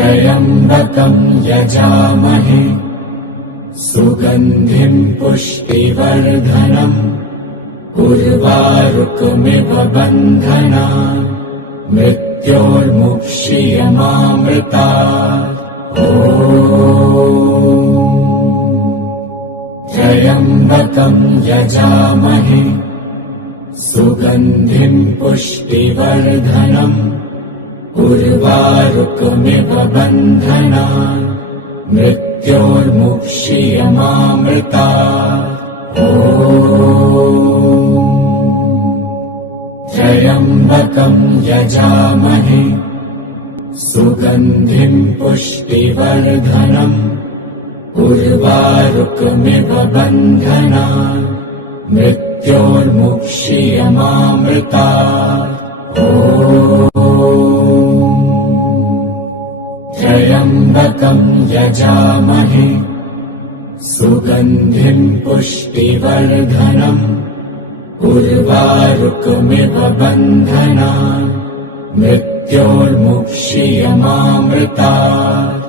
त्र्यम्बकं यजामहे सुगन्धिं पुष्टिवर्धनम् उर्वारुकमिव बन्धनान् मृत्योर्मुक्षीयमामृतात्। त्र्यम्बकं यजामहे सुगन्धिं पुष्टिवर्धनम् उर्वारुकमिव बन्धनान् मृत्योर्मुक्षीयमामृतात्। त्र्यम्बकं यजामहे सुगन्धिं पुष्टिवर्धनम् उर्वारुकमिव बन्धनान् मृत्योर्मुक्षीयमामृतात्। त्र्यम्बकं यजामहे सुगन्धिं पुष्टिवर्धनम् उर्वारुकमिव बन्धनान् मृत्योर्मुक्षीयमामृतात्।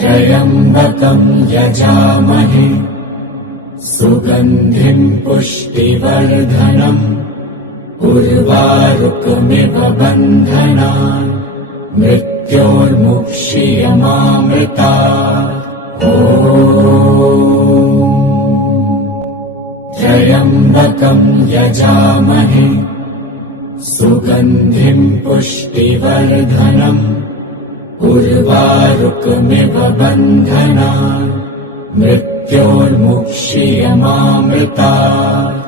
त्र्यम्बकं यजामहे सुगन्धिं पुष्टिवर्धनम् उर्वारुकमिव बन्धनान् मृत्योर्मुक्षीयमामृतात्। त्र्यम्बकं यजामहे सुगन्धिं पुष्टिवर्धनम् उर्वारुकमिव बन्धनान् मृत्योर्मुक्षीयमामृतात्।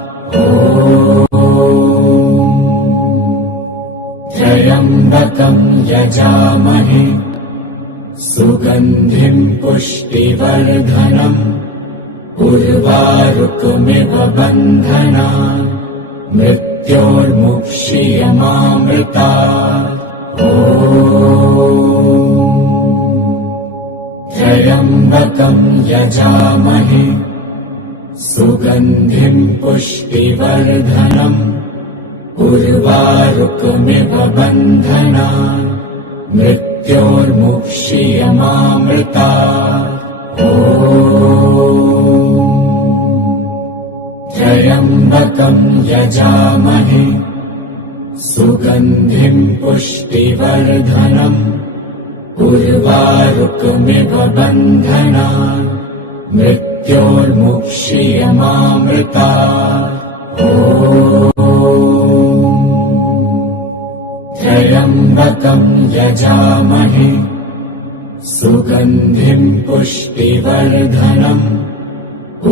त्र्यम्बकं यजामहे सुगन्धिं पुष्टिवर्धनम् उर्वारुकमिव बन्धनान् मृत्योर्मुक्षीयमामृतात्। त्र्यम्बकं यजामहे सुगन्धिं पुष्टिवर्धनम् उर्वारुकमिव बन्धनान् मृत्योर्मुक्षीयमामृतात्। त्र्यम्बकं यजामहे सुगन्धिं पुष्टिवर्धनम् उर्वारुकमिव बन्धनान् मृत्योर्मुक्षीयमामृतात्। त्र्यम्बकं यजामहे सुगन्धिं पुष्टिवर्धनम्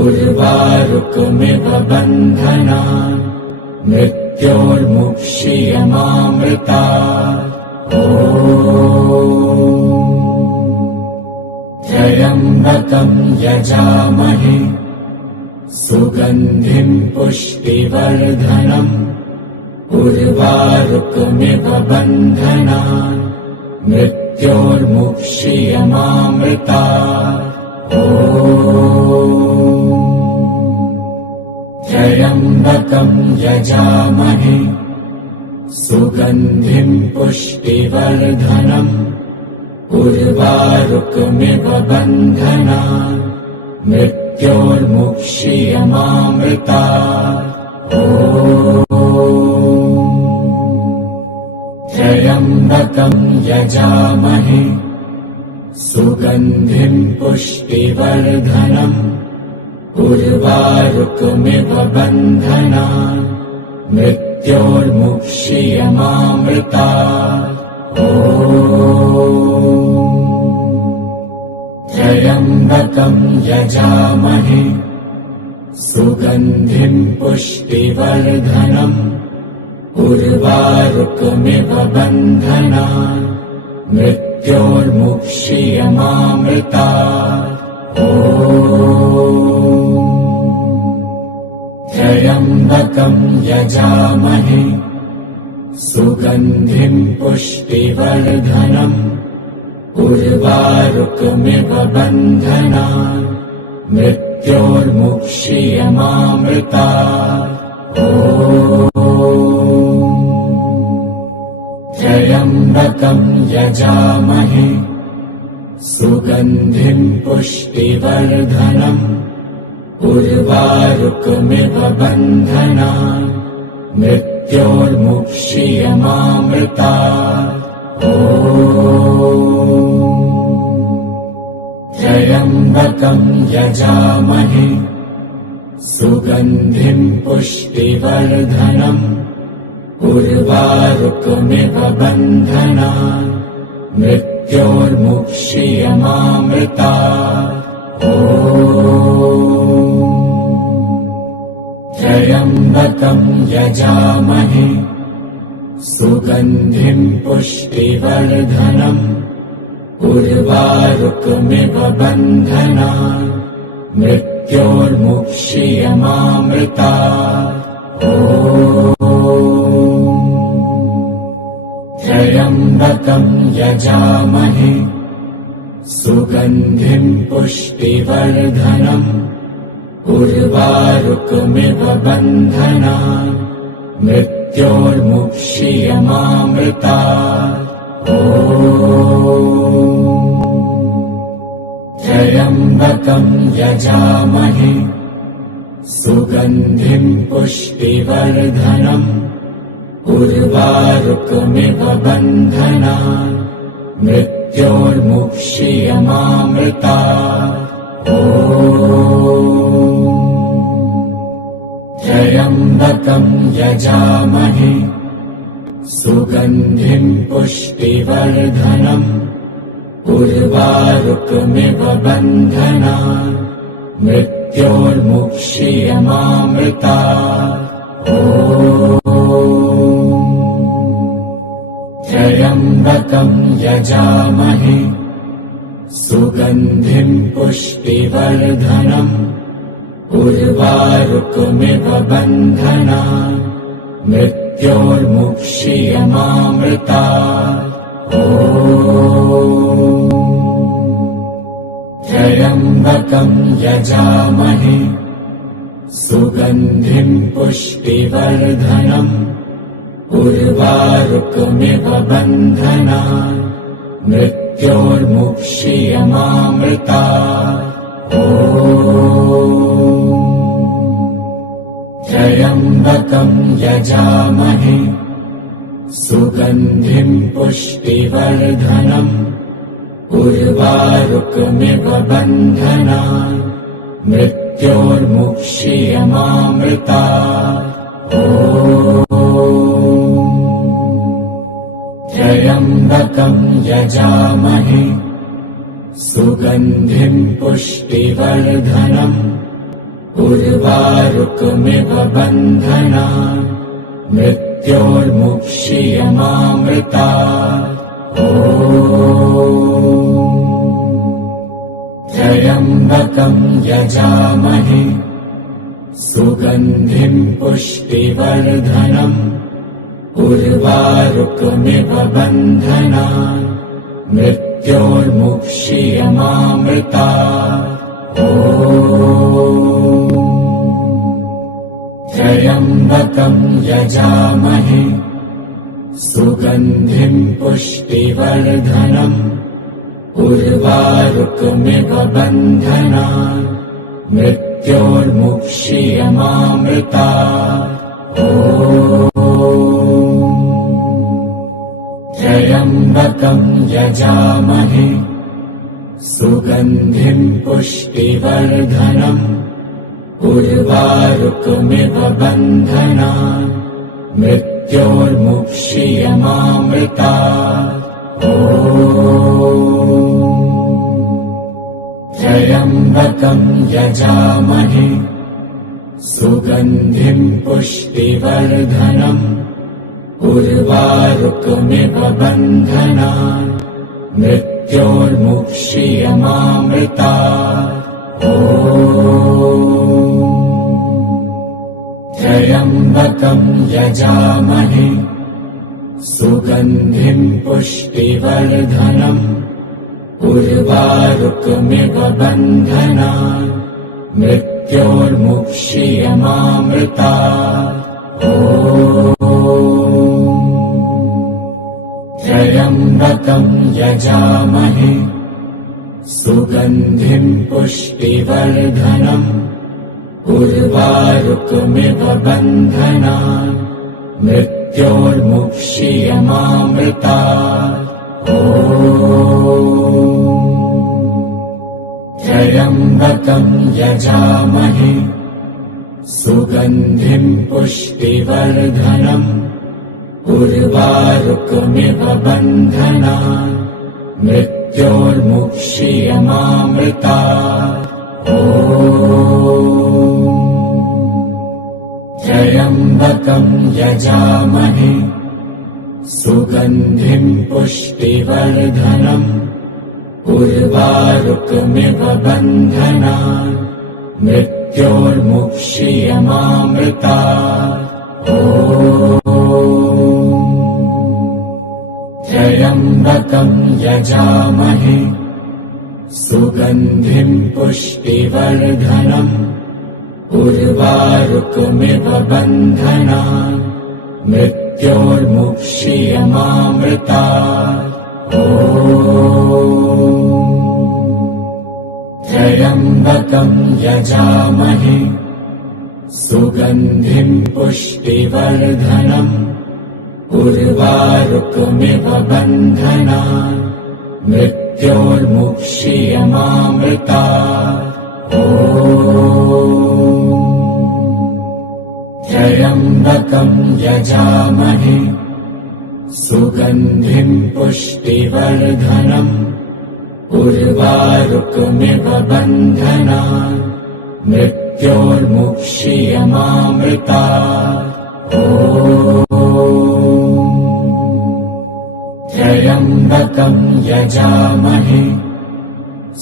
उर्वारुकमिव बन्धनान् मृत्योर्मुक्षीयमामृतात्। त्र्यम्बकं यजामहे सुगन्धिं पुष्टिवर्धनम् उर्वारुकमिव बन्धनान् मृत्योर्मुक्षीयमामृतात्। त्र्यम्बकं यजामहे सुगन्धिं पुष्टिवर्धनम् उर्वारुकमिव बन्धनान् मृत्योर्मुक्षीयमामृतात्। त्र्यम्बकं यजामहे सुगन्धिं पुष्टिवर्धनम् उर्वारुकमिव बन्धनान् मृत्योर्मुक्षीयमामृतात्। त्र्यम्बकं यजामहे सुगन्धिं पुष्टिवर्धनम् उर्वारुकमिव बन्धनान् मृत्योर्मुक्षीयमामृतात्। त्र्यम्बकं यजामहे सुगन्धिं पुष्टिवर्धनम् उर्वारुकमिव बन्धनान् मृत्योर्मुक्षीयमामृतात्। त्र्यम्बकं यजामहे सुगन्धिं पुष्टिवर्धनम् उर्वारुकमिव बन्धनान् मृत्योर्मुक्षीयमामृतात्। त्र्यम्बकं यजामहे सुगन्धिं पुष्टिवर्धनम् उर्वारुकमिव बन्धनान् मृत्योर्मुक्षीयमामृतात्। त्र्यम्बकं यजामहे सुगन्धिं पुष्टिवर्धनम् उर्वारुकमिव बन्धनान् मृत्योर्मुक्षीयमामृतात्। त्र्यम्बकं यजामहे सुगन्धिं पुष्टिवर्धनम् उर्वारुकमिव बन्धनान् मृत्योर्मुक्षीयमामृतात्। त्र्यम्बकं यजामहे सुगन्धिं पुष्टिवर्धनम् उर्वारुकमिव बन्धनान् मृत्योर्मुक्षीयमामृतात्। त्र्यम्बकं यजामहे सुगन्धिं पुष्टिवर्धनम् उर्वारुकमिव बन्धनान् मृत्योर्मुक्षीयमामृतात्। त्र्यम्बकं यजामहे सुगन्धिं पुष्टिवर्धनम् उर्वारुकमिव बन्धनान् मृत्योर्मुक्षीयमामृतात्। त्र्यम्बकं यजामहे सुगन्धिं पुष्टिवर्धनम् उर्वारुकमिव बन्धनान् मृत्योर्मुक्षीयमामृतात्। त्र्यम्बकं यजामहे सुगन्धिं पुष्टिवर्धनम् उर्वारुकमिव बन्धनान् मृत्योर्मुक्षीयमामृतात्। त्र्यम्बकं यजामहे सुगन्धिं पुष्टिवर्धनम् उर्वारुकमिव बन्धनान् मृत्योर्मुक्षीयमामृतात्। त्र्यम्बकं यजामहे सुगन्धिं पुष्टिवर्धनम् उर्वारुकमिव बन्धनान् मृत्योर्मुक्षीयमामृतात्। त्र्यम्बकं यजामहे सुगन्धिं पुष्टिवर्धनम् उर्वारुकमिव बन्धनान् मृत्योर्मुक्षीयमामृतात्। त्र्यम्बकं यजामहे सुगन्धिं पुष्टिवर्धनम् उर्वारुकमिव बन्धनान् मृत्योर्मुक्षीयमामृतात्। त्र्यम्बकं यजामहे सुगन्धिं पुष्टिवर्धनम् उर्वारुकमिव बन्धनान् मृत्योर्मुक्षीयमामृतात्। त्र्यम्बकं यजामहे सुगन्धिं पुष्टिवर्धनम् उर्वारुकमिव बन्धनान् मृत्योर्मुक्षीयमामृतात्। त्र्यम्बकं यजामहे सुगन्धिं पुष्टिवर्धनम् उर्वारुकमिव बन्धनान् मृत्योर्मुक्षीयमामृतात्। त्र्यम्बकं यजामहे सुगन्धिं पुष्टिवर्धनम् उर्वारुकमिव बन्धनान् मृत्योर्मुक्षीयमामृतात्। त्र्यम्बकं यजामहे सुगन्धिं पुष्टिवर्धनम् उर्वारुकमिव बन्धनान् मृत्योर्मुक्षीयमामृतात्। त्र्यम्बकं यजामहे सुगन्धिं पुष्टिवर्धनम् उर्वारुकमिव बन्धनान् मृत्योर्मुक्षीयमामृतात्। त्र्यम्बकं यजामहे सुगन्धिं पुष्टिवर्धनम् उर्वारुकमिव बन्धनान् मृत्योर्मुक्षीयमामृतात्। त्र्यम्बकं यजामहे सुगन्धिं पुष्टिवर्धनम् उर्वारुकमिव बन्धनान् मृत्योर्मुक्षीयमामृतात्। त्र्यम्बकं यजामहे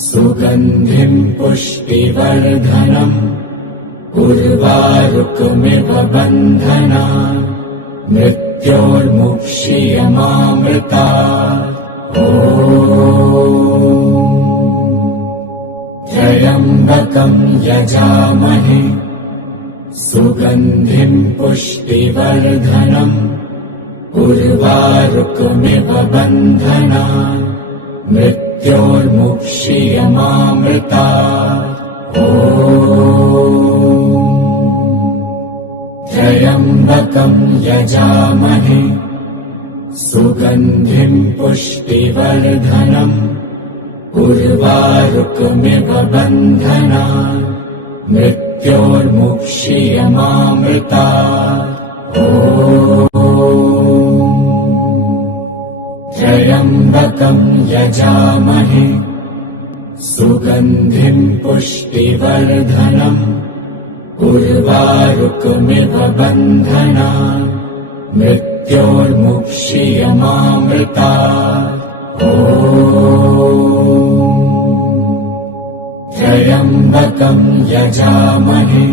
सुगन्धिं पुष्टिवर्धनम् उर्वारुकमिव बन्धनान् मृत्योर्मुक्षीयमामृतात्। त्र्यम्बकं यजामहे सुगन्धिं पुष्टिवर्धनम् उर्वारुकमिव बन्धनान् मृत्योर्मुक्षीयमामृतात्। त्र्यम्बकं यजामहे सुगन्धिं पुष्टिवर्धनम् उर्वारुकमिव बन्धनान् मृत्योर्मुक्षीयमामृतात्। त्र्यम्बकं यजामहे सुगन्धिं पुष्टिवर्धनम् उर्वारुकमिव बन्धनान् मृत्योर्मुक्षीयमामृतात्। त्र्यम्बकं यजामहे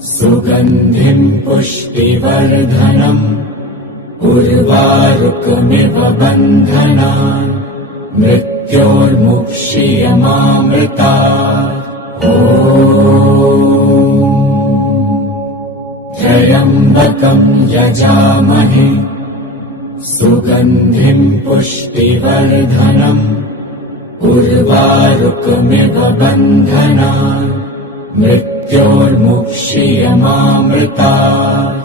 सुगन्धिं पुष्टिवर्धनम् उर्वारुकमिव बन्धनान् मृत्योर्मुक्षीयमामृतात्। त्र्यम्बकं यजामहे सुगन्धिं पुष्टिवर्धनम् उर्वारुकमिव बन्धनान् मृत्योर्मुक्षीयमामृतात्।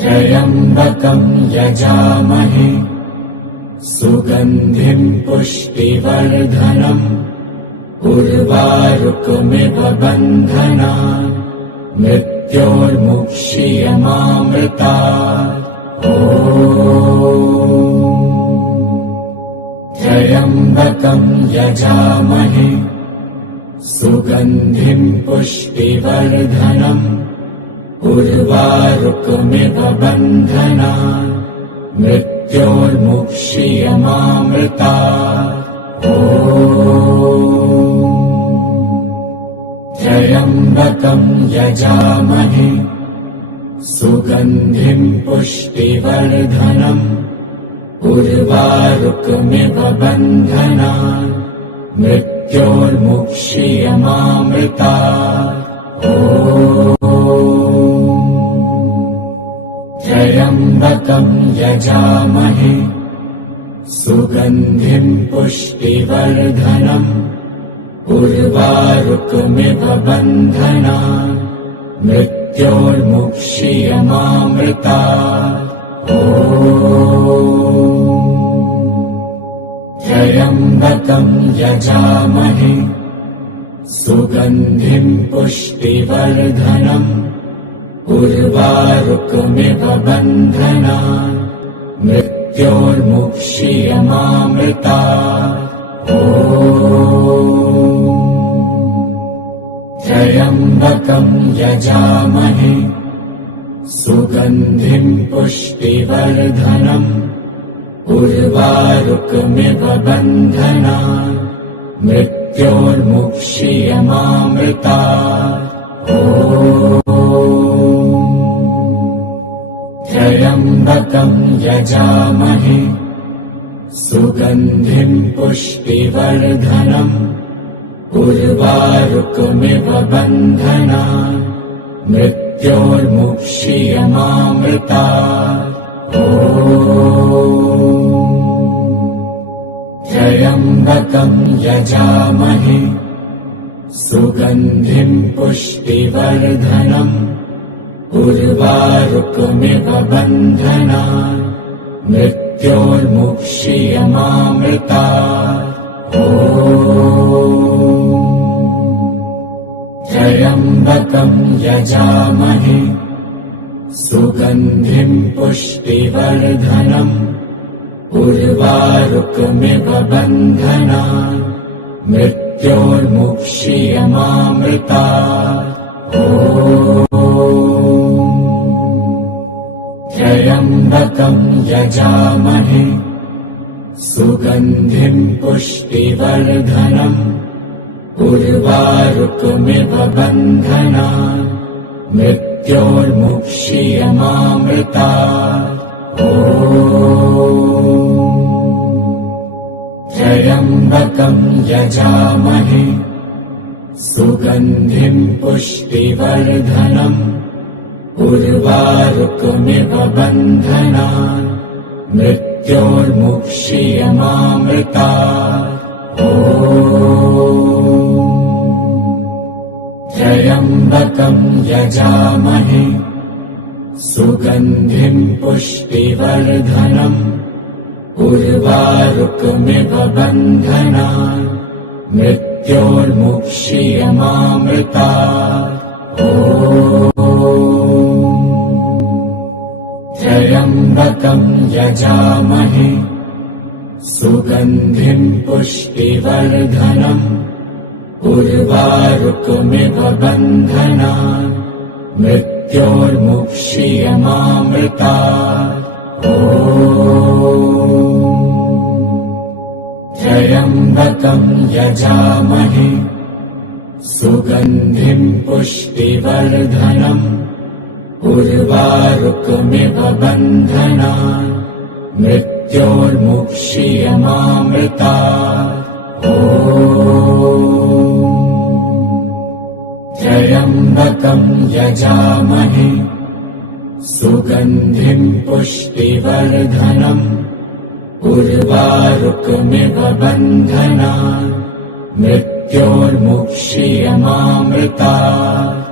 त्र्यम्बकं यजामहे सुगन्धिं पुष्टिवर्धनम् उर्वारुकमिव बन्धनान् मृत्योर्मुक्षीयमामृतात्। त्र्यम्बकं यजामहे सुगन्धिं पुष्टिवर्धनम् उर्वारुकमिव बन्धनान् मृत्योर्मुक्षीयमामृतात्। त्र्यम्बकं यजामहे सुगन्धिं पुष्टिवर्धनम् उर्वारुकमिव बन्धनान् मृत्योर्मुक्षीयमामृतात्। त्र्यम्बकं यजामहे सुगन्धिं पुष्टिवर्धनम् उर्वारुकमिव बन्धनान् मृत्योर्मुक्षीयमामृतात्। त्र्यम्बकं यजामहे सुगन्धिं पुष्टिवर्धनम् उर्वारुकमिव बन्धनान् मृत्योर्मुक्षीयमामृतात्। त्र्यम्बकं यजामहे सुगन्धिं पुष्टिवर्धनम् उर्वारुकमिव बन्धनान् मृत्योर्मुक्षीयमामृतात्। त्र्यम्बकं यजामहे सुगन्धिं पुष्टिवर्धनम् उर्वारुकमिव बन्धनान् मृत्योर्मुक्षीयमामृतात्। त्र्यम्बकं यजामहे सुगन्धिं पुष्टिवर्धनम् उर्वारुकमिव बन्धनान् मृत्योर्मुक्षीयमामृतात्। त्र्यम्बकं यजामहे सुगन्धिं पुष्टिवर्धनम् उर्वारुकमिव बन्धनान् मृत्योर्मुक्षीयमामृतात्। त्र्यम्बकं यजामहे सुगन्धिं पुष्टिवर्धनम् उर्वारुकमिव बन्धनान् मृत्योर्मुक्षीयमामृतात्। त्र्यम्बकं यजामहे सुगन्धिं पुष्टिवर्धनम् उर्वारुकमिव बन्धनान् मृत्योर्मुक्षीयमामृतात्। त्र्यम्बकं यजामहे सुगन्धिं पुष्टिवर्धनम् उर्वारुकमिव बन्धनान् मृत्योर्मुक्षीयमामृतात्। त्र्यम्बकं यजामहे सुगन्धिं पुष्टिवर्धनम् उर्वारुकमिव बन्धनान् मृत्योर्मुक्षीयमामृतात्। त्र्यम्बकं यजामहे सुगन्धिं पुष्टिवर्धनम् उर्वारुकमिव बन्धनान् मृत्योर्मुक्षीयमामृतात्। त्र्यम्बकं यजामहे सुगन्धिं पुष्टिवर्धनम् उर्वारुकमिव बन्धनान् मृत्योर्मुक्षीयमामृतात्।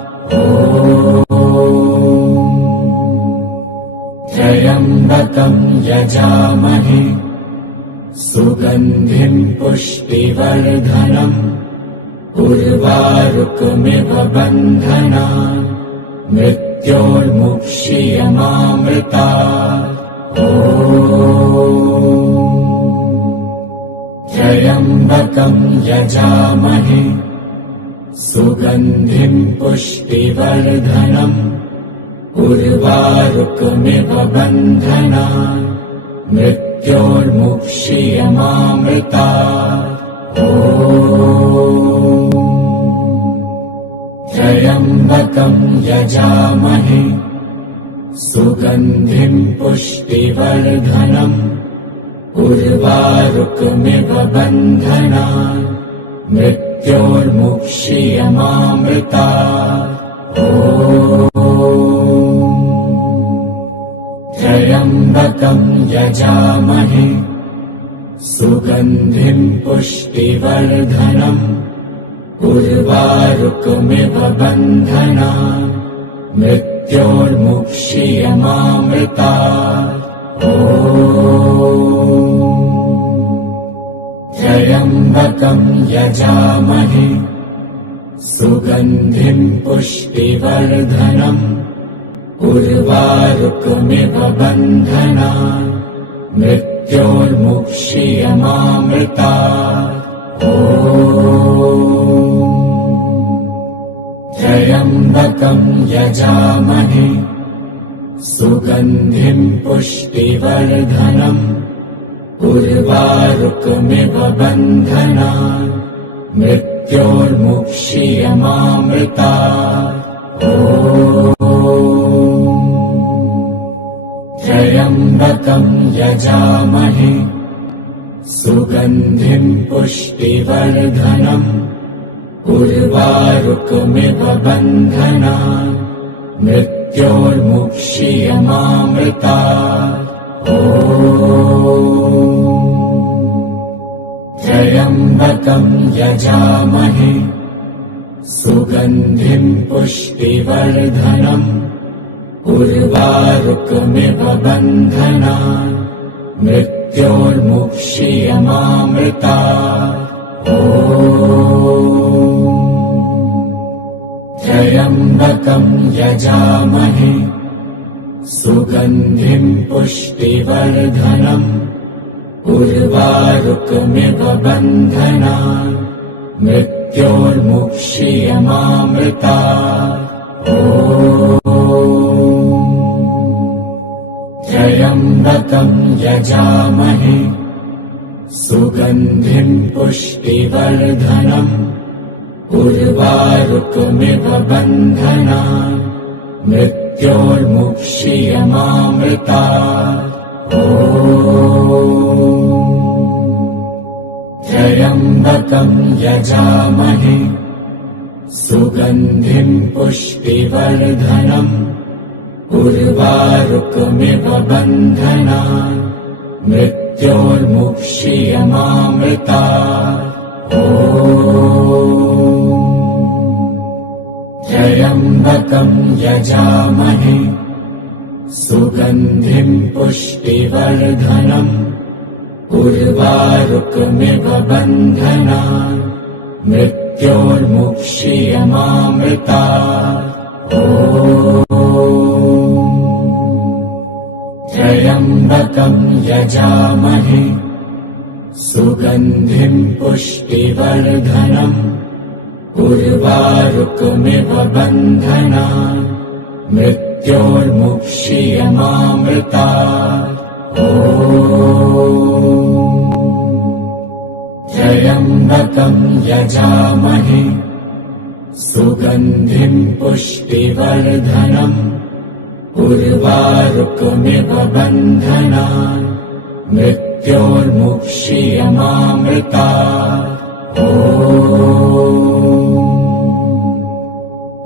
त्र्यम्बकं यजामहे सुगन्धिं पुष्टिवर्धनम् उर्वारुकमिव बन्धनान् मृत्योर्मुक्षीयमामृतात्। त्र्यम्बकं यजामहे सुगन्धिं पुष्टिवर्धनम् उर्वारुकमिव बन्धनान् मृत्योर्मुक्षीयमामृतात्। त्र्यम्बकं यजामहे सुगन्धिं पुष्टिवर्धनम् उर्वारुकमिव बन्धनान् मृत्योर्मुक्षीयमामृतात्। त्र्यम्बकं यजामहे सुगन्धिं पुष्टिवर्धनम् उर्वारुकमिव बन्धनान् मृत्योर्मुक्षीयमामृतात्। त्र्यम्बकं यजामहे सुगन्धिं पुष्टिवर्धनम् उर्वारुकमिव बन्धनान् मृत्योर्मुक्षीयमामृतात्। त्र्यम्बकं यजामहे सुगन्धिं पुष्टिवर्धनम् उर्वारुकमिव बन्धनान् मृत्योर्मुक्षीयमामृतात्। त्र्यम्बकं यजामहे सुगन्धिं पुष्टिवर्धनम् उर्वारुकमिव बन्धनान् मृत्योर्मुक्षीयमामृतात्। त्र्यम्बकं यजामहे सुगन्धिं पुष्टिवर्धनम् उर्वारुकमिव बन्धनान् मृत्योर्मुक्षीयमामृतात्। त्र्यम्बकं यजामहे सुगन्धिं पुष्टिवर्धनम् उर्वारुकमिव बन्धनान् मृत्योर्मुक्षीयमामृतात्। त्र्यम्बकं यजामहे सुगन्धिं पुष्टिवर्धनम् उर्वारुकमिव बन्धनान् मृत्योर्मुक्षीयमामृतात्। त्र्यम्बकं यजामहे सुगन्धिं पुष्टिवर्धनम् उर्वारुकमिव बन्धनान् मृत्योर्मुक्षीयमामृतात्। त्र्यम्बकं यजामहे सुगन्धिं पुष्टिवर्धनम् उर्वारुकमिव बन्धनान् मृत्योर्मुक्षीयमामृतात्। त्र्यम्बकं यजामहे सुगन्धिं पुष्टिवर्धनम् उर्वारुकमिव बन्धनान् मृत्योर्मुक्षीयमामृतात्। त्र्यम्बकं यजामहे सुगन्धिं पुष्टिवर्धनम् उर्वारुकमिव बन्धनान् मृत्योर्मुक्षीयमामृतात्।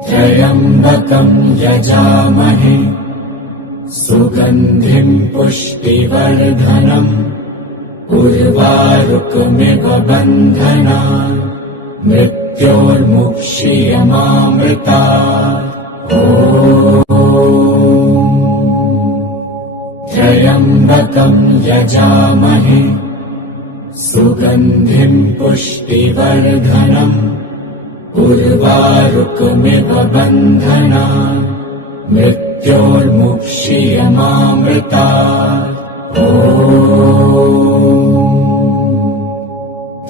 त्र्यम्बकं यजामहे सुगन्धिं पुष्टिवर्धनम् उर्वारुकमिव बन्धनान् मृत्योर्मुक्षीयमामृतात्। त्र्यम्बकं यजामहे सुगन्धिं पुष्टिवर्धनम् उर्वारुकमिव बन्धनान् मृत्योर्मुक्षीयमामृतात्।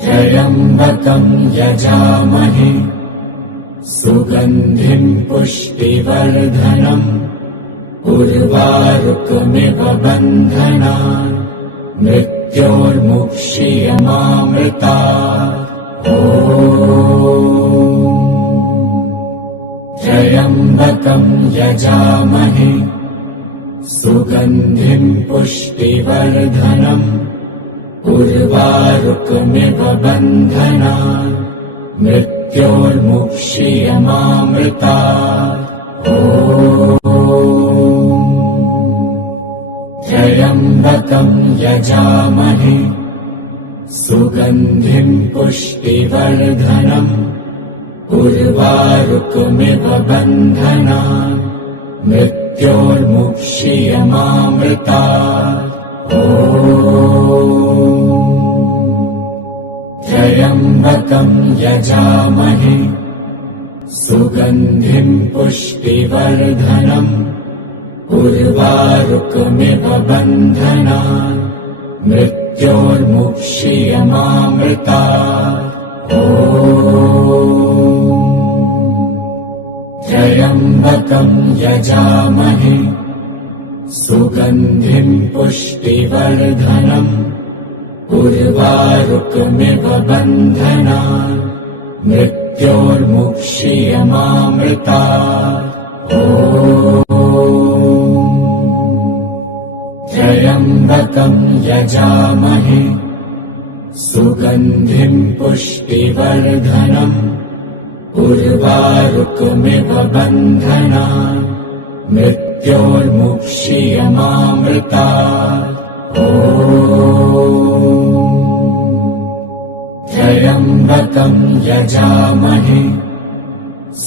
त्र्यम्बकं यजामहे सुगन्धिं पुष्टिवर्धनम् उर्वारुकमिव बन्धनान् मृत्योर्मुक्षीयमामृतात्। त्र्यम्बकं यजामहे सुगन्धिं पुष्टिवर्धनम् उर्वारुकमिव बन्धनान् मृत्योर्मुक्षीयमामृतात्। त्र्यम्बकं यजामहे सुगन्धिं पुष्टिवर्धनम् उर्वारुकमिव बन्धनान् मृत्योर्मुक्षीयमामृतात्। त्र्यम्बकं यजामहे सुगन्धिं पुष्टिवर्धनम् उर्वारुकमिव बन्धनान् मृत्योर्मुक्षीयमामृतात्। त्र्यम्बकं यजामहे सुगन्धिं पुष्टिवर्धनम् उर्वारुकमिव बन्धनान् मृत्योर्मुक्षीयमामृतात्। त्र्यम्बकं यजामहे सुगन्धिं पुष्टिवर्धनम् उर्वारुकमिव बन्धनान् मृत्योर्मुक्षीयमामृतात्। त्र्यम्बकं यजामहे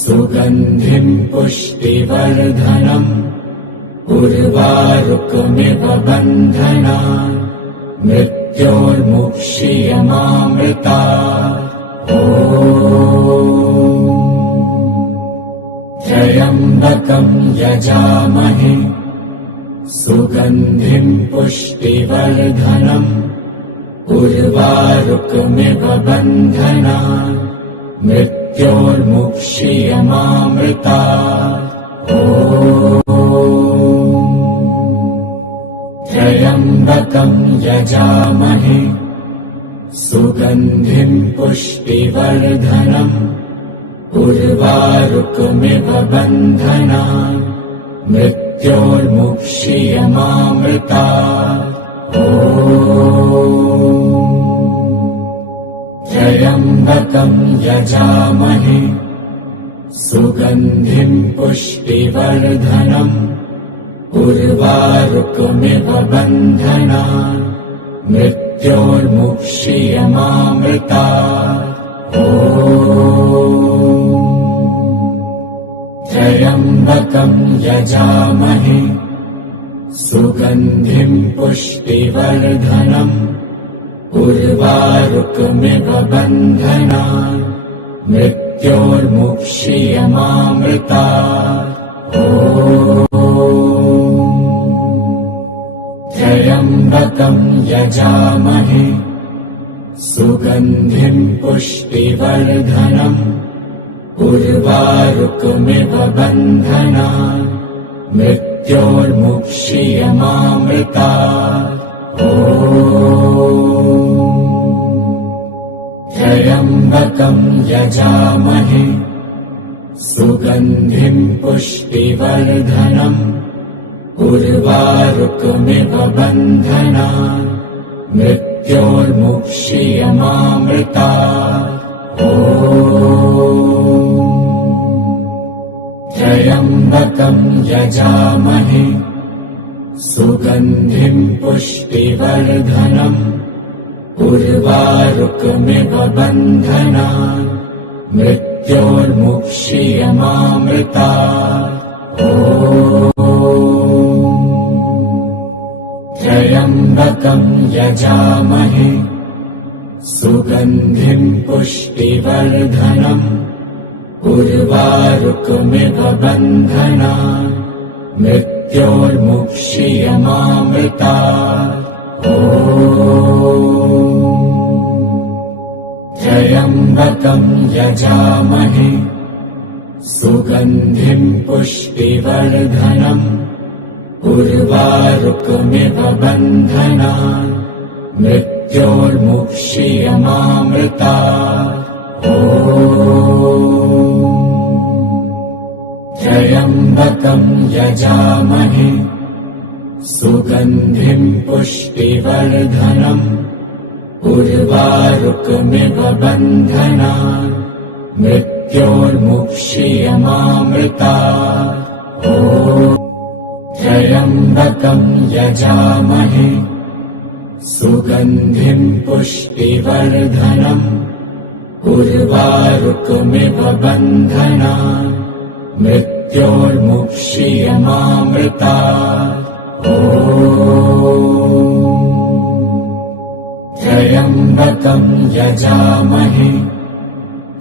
सुगन्धिं पुष्टिवर्धनम् उर्वारुकमिव बन्धनान् मृत्योर्मुक्षीयमामृतात्। त्र्यम्बकं यजामहे सुगन्धिं पुष्टिवर्धनम् उर्वारुकमिव बन्धनान् मृत्योर्मुक्षीयमामृतात्। त्र्यम्बकं यजामहे सुगन्धिं पुष्टिवर्धनम् उर्वारुकमिव बन्धनान् मृत्योर्मुक्षीयमामृतात्। त्र्यम्बकं यजामहे सुगन्धिं पुष्टिवर्धनम् उर्वारुकमिव बन्धनान् मृत्योर्मुक्षीयमामृतात्। त्र्यम्बकं यजामहे सुगन्धिं पुष्टिवर्धनम् उर्वारुकमिव बन्धनान् मृत्योर्मुक्षीयमामृतात्। त्र्यम्बकं यजामहे सुगन्धिं पुष्टिवर्धनम् उर्वारुकमिव बन्धनान् मृत्योर्मुक्षीयमामृतात्। त्र्यम्बकं यजामहे सुगन्धिं पुष्टिवर्धनम् उर्वारुकमिव बन्धनान् मृत्योर्मुक्षीयमामृतात्। त्र्यम्बकं यजामहे सुगन्धिं पुष्टिवर्धनम् उर्वारुकमिव बन्धनान् मृत्योर्मुक्षीयमामृतात्। त्र्यम्बकं यजामहे सुगन्धिं पुष्टिवर्धनम् उर्वारुकमिव बन्धनान् मृत्योर्मुक्षीयमामृतात्। त्र्यम्बकं यजामहे सुगन्धिं पुष्टिवर्धनम् उर्वारुकमिव बन्धनान् मृत्योर्मुक्षीयमामृतात्। त्र्यम्बकं यजामहे सुगन्धिं पुष्टिवर्धनम् उर्वारुकमिव बन्धनान् मृत्योर्मुक्षीयमामृतात्। त्र्यम्बकं यजामहे सुगन्धिं पुष्टिवर्धनम् उर्वारुकमिव बन्धनान् मृत्योर्मुक्षीयमामृतात्। त्र्यम्बकं यजामहे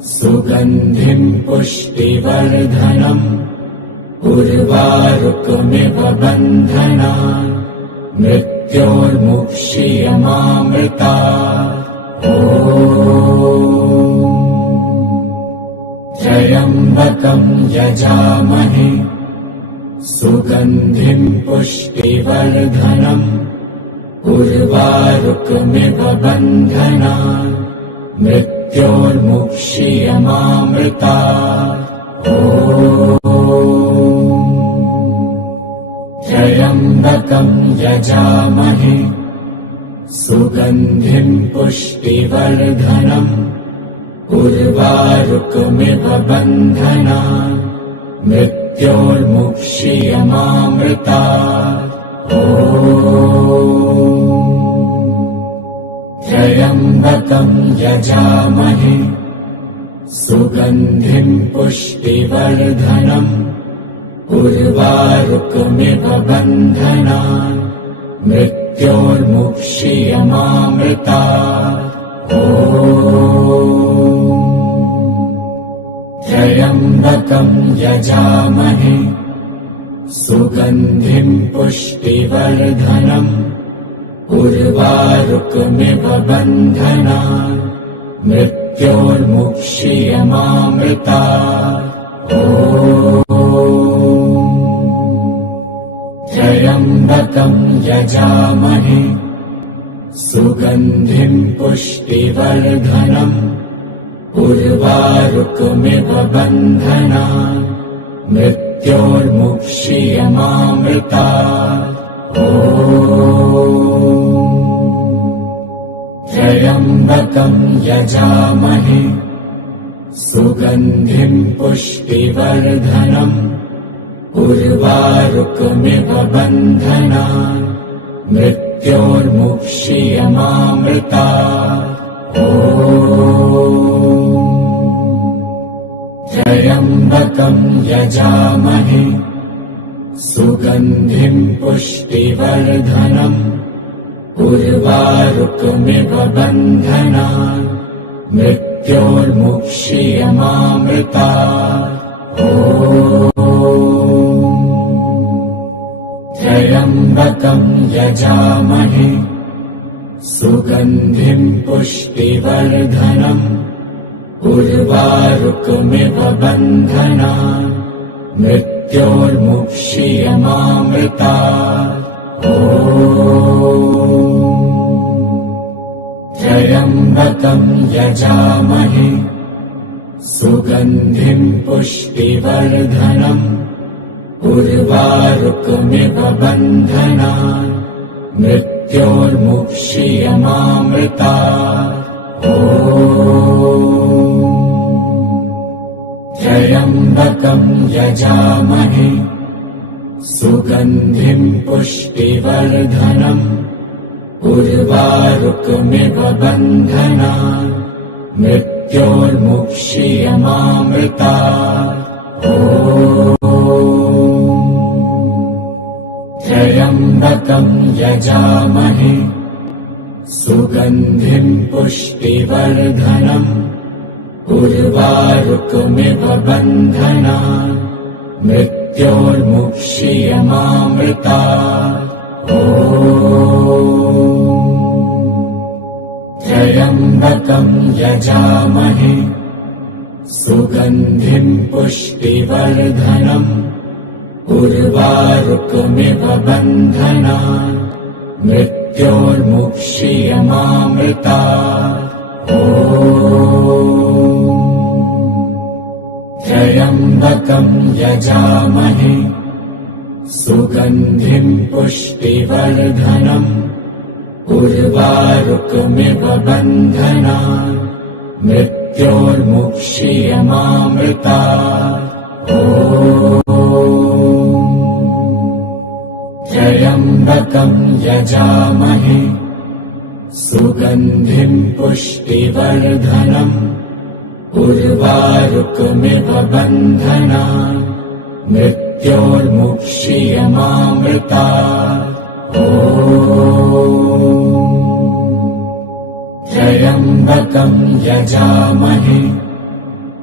सुगन्धिं पुष्टिवर्धनम् उर्वारुकमिव बन्धनान् मृत्योर्मुक्षीयमामृतात्। त्र्यम्बकं यजामहे सुगन्धिं पुष्टिवर्धनम् उर्वारुकमिव बन्धनान् मृत्योर्मुक्षीयमामृतात्। त्र्यम्बकं यजामहे सुगन्धिं पुष्टिवर्धनम् उर्वारुकमिव बन्धनान् मृत्योर्मुक्षीयमामृतात्। त्र्यम्बकं यजामहे सुगन्धिं पुष्टिवर्धनम् उर्वारुकमिव बन्धनान् मृत्योर्मुक्षीयमामृतात्। त्र्यम्बकं यजामहे सुगन्धिं पुष्टिवर्धनम् उर्वारुकमिव बन्धनान् मृत्योर्मुक्षीयमामृतात्। त्र्यम्बकं यजामहे सुगन्धिं पुष्टिवर्धनम् उर्वारुकमिव बन्धनान् मृत्योर्मुक्षीयमामृतात्। त्र्यम्बकं यजामहे सुगन्धिं पुष्टिवर्धनम् उर्वारुकमिव बन्धनान् मृत्योर्मुक्षीयमामृतात्। त्र्यम्बकं यजामहे सुगन्धिं पुष्टिवर्धनम् उर्वारुकमिव बन्धनान् मृत्योर्मुक्षीयमामृतात्। त्र्यम्बकं यजामहे सुगन्धिं पुष्टिवर्धनम् उर्वारुकमिव बन्धनान् मृत्योर्मुक्षीयमामृतात्। त्र्यम्बकं यजामहे सुगन्धिं पुष्टिवर्धनम् उर्वारुकमिव बन्धनान् मृत्योर्मुक्षीयमामृतात्। त्र्यम्बकं यजामहे सुगन्धिं पुष्टिवर्धनम् उर्वारुकमिव बन्धनान् मृत्योर्मुक्षीयमामृतात्। त्र्यम्बकं यजामहे सुगन्धिं पुष्टिवर्धनम् उर्वारुकमिव बन्धनान् मृत्योर्मुक्षीयमामृतात्। त्र्यम्बकं यजामहे सुगन्धिं पुष्टिवर्धनम् उर्वारुकमिव बन्धनान् मृत्योर्मुक्षीयमामृतात्। त्र्यम्बकं यजामहे सुगन्धिं पुष्टिवर्धनम् उर्वारुकमिव बन्धनान् मृत्योर्मुक्षीयमामृतात्। त्र्यम्बकं यजामहे सुगन्धिं पुष्टिवर्धनम् उर्वारुकमिव बन्धनान् मृत्योर्मुक्षीयमामृतात्। त्र्यम्बकं यजामहे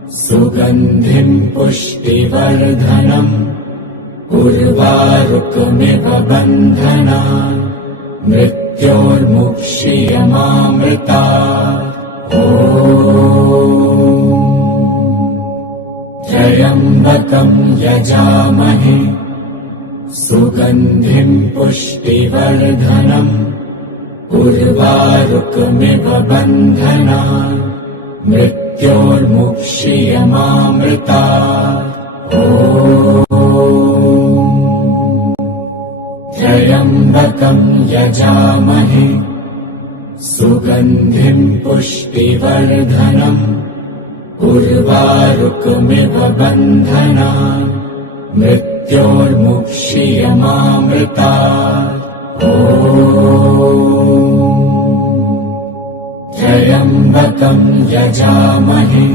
सुगन्धिं पुष्टिवर्धनम् उर्वारुकमिव बन्धनान् मृत्योर्मुक्षीयमामृतात्। त्र्यम्बकं यजामहे सुगन्धिं पुष्टिवर्धनम् उर्वारुकमिव बन्धनान् मृत्योर्मुक्षीयमामृतात्। त्र्यम्बकं यजामहे सुगन्धिं पुष्टिवर्धनम् उर्वारुकमिव बन्धनान् मृत्योर्मुक्षीयमामृतात्। त्र्यम्बकं यजामहे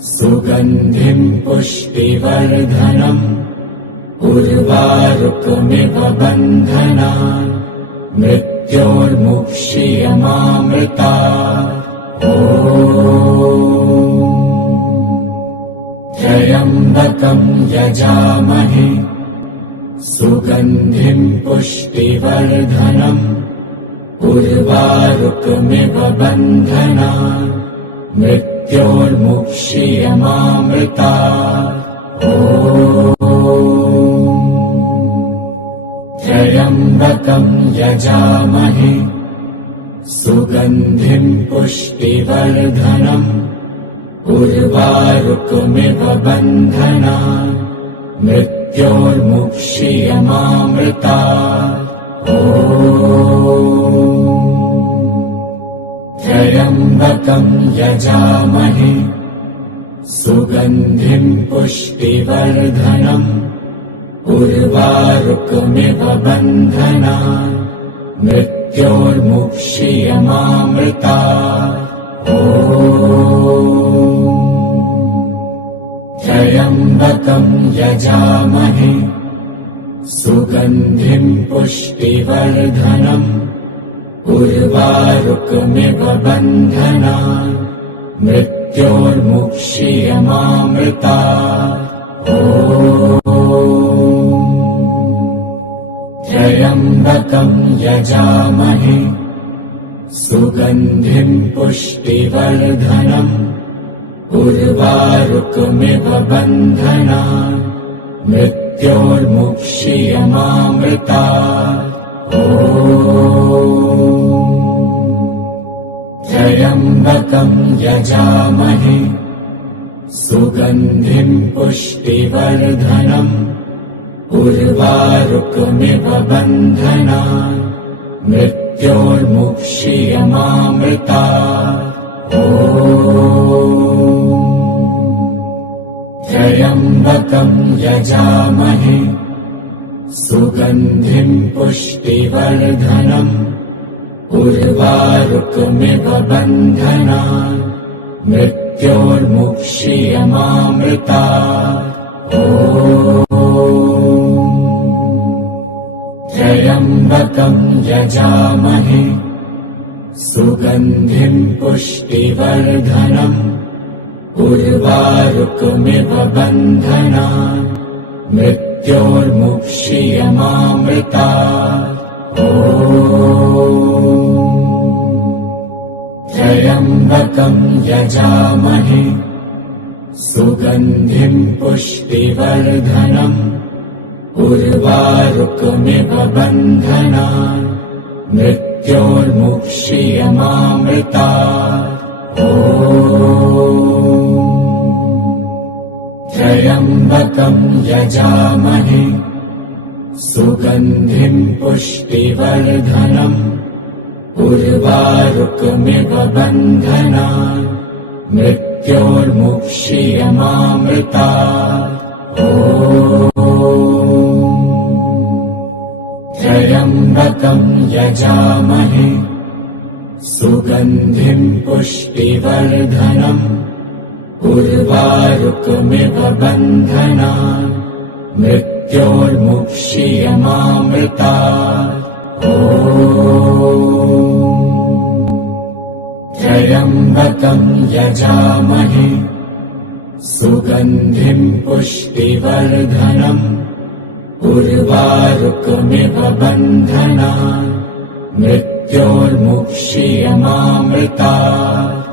सुगन्धिं पुष्टिवर्धनम् उर्वारुकमिव बन्धनान् मृत्योर्मुक्षीयमामृतात्। त्र्यम्बकं यजामहे सुगन्धिं पुष्टिवर्धनम् उर्वारुकमिव बन्धनान् मृत्योर्मुक्षीयमामृतात्। त्र्यम्बकं यजामहे सुगन्धिं पुष्टिवर्धनम् उर्वारुकमिव बन्धनान् मृत्योर्मुक्षीयमामृतात्। त्र्यम्बकं यजामहे सुगन्धिं पुष्टिवर्धनम् उर्वारुकमिव बन्धनान् मृत्योर्मुक्षीयमामृतात्। त्र्यम्बकं यजामहे सुगन्धिं पुष्टिवर्धनम् उर्वारुकमिव बन्धनान् मृत्योर्मुक्षीयमामृतात्। त्र्यम्बकं यजामहे सुगन्धिं पुष्टिवर्धनम् उर्वारुकमिव बन्धनान् मृत्योर्मुक्षीयमामृतात्। त्र्यम्बकं यजामहे सुगन्धिं पुष्टिवर्धनम् उर्वारुकमिव बन्धनान् मृत्योर्मुक्षीयमामृतात्। त्र्यम्बकं यजामहे सुगन्धिं पुष्टिवर्धनम् उर्वारुकमिव बन्धनान् मृत्योर्मुक्षीयमामृतात्। त्र्यम्बकं यजामहे सुगन्धिं पुष्टिवर्धनम् उर्वारुकमिव बन्धनान् मृत्योर्मुक्षीयमामृतात्। त्र्यम्बकं यजामहे सुगन्धिं पुष्टिवर्धनम् उर्वारुकमिव बन्धनान् मृत्योर्मुक्षीयमामृतात्। त्र्यम्बकं यजामहे सुगन्धिं पुष्टिवर्धनम् उर्वारुकमिव बन्धनान् मृत्योर्मुक्षीयमामृतात्। त्र्यम्बकं यजामहे सुगन्धिं पुष्टिवर्धनम् उर्वारुकमिव बन्धनान् मृत्योर्मुक्षीयमामृतात्। त्र्यम्बकं यजामहे सुगन्धिं पुष्टिवर्धनम् उर्वारुकमिव बन्धनान् मृत्योर्मुक्षीयमामृतात्।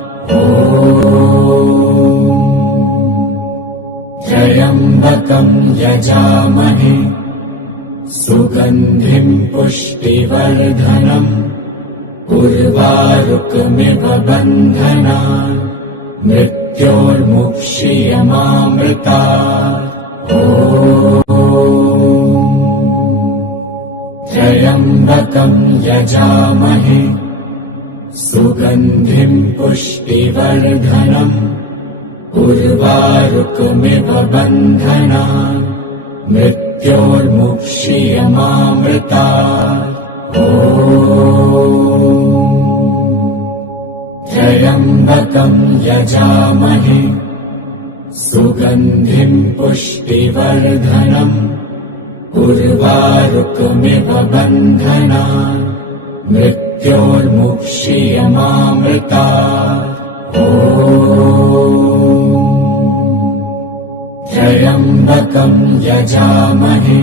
त्र्यम्बकं यजामहे सुगन्धिं पुष्टिवर्धनम् उर्वारुकमिव बन्धनान् मृत्योर्मुक्षीयमामृतात्। त्र्यम्बकं यजामहे सुगन्धिं पुष्टिवर्धनम् उर्वारुकमिव बन्धनान् मृत्योर्मुक्षीयमामृतात्। त्र्यम्बकं यजामहे सुगन्धिं पुष्टिवर्धनम् उर्वारुकमिव बन्धनान् मृत्योर्मुक्षीयमामृतात्। त्र्यम्बकं यजामहे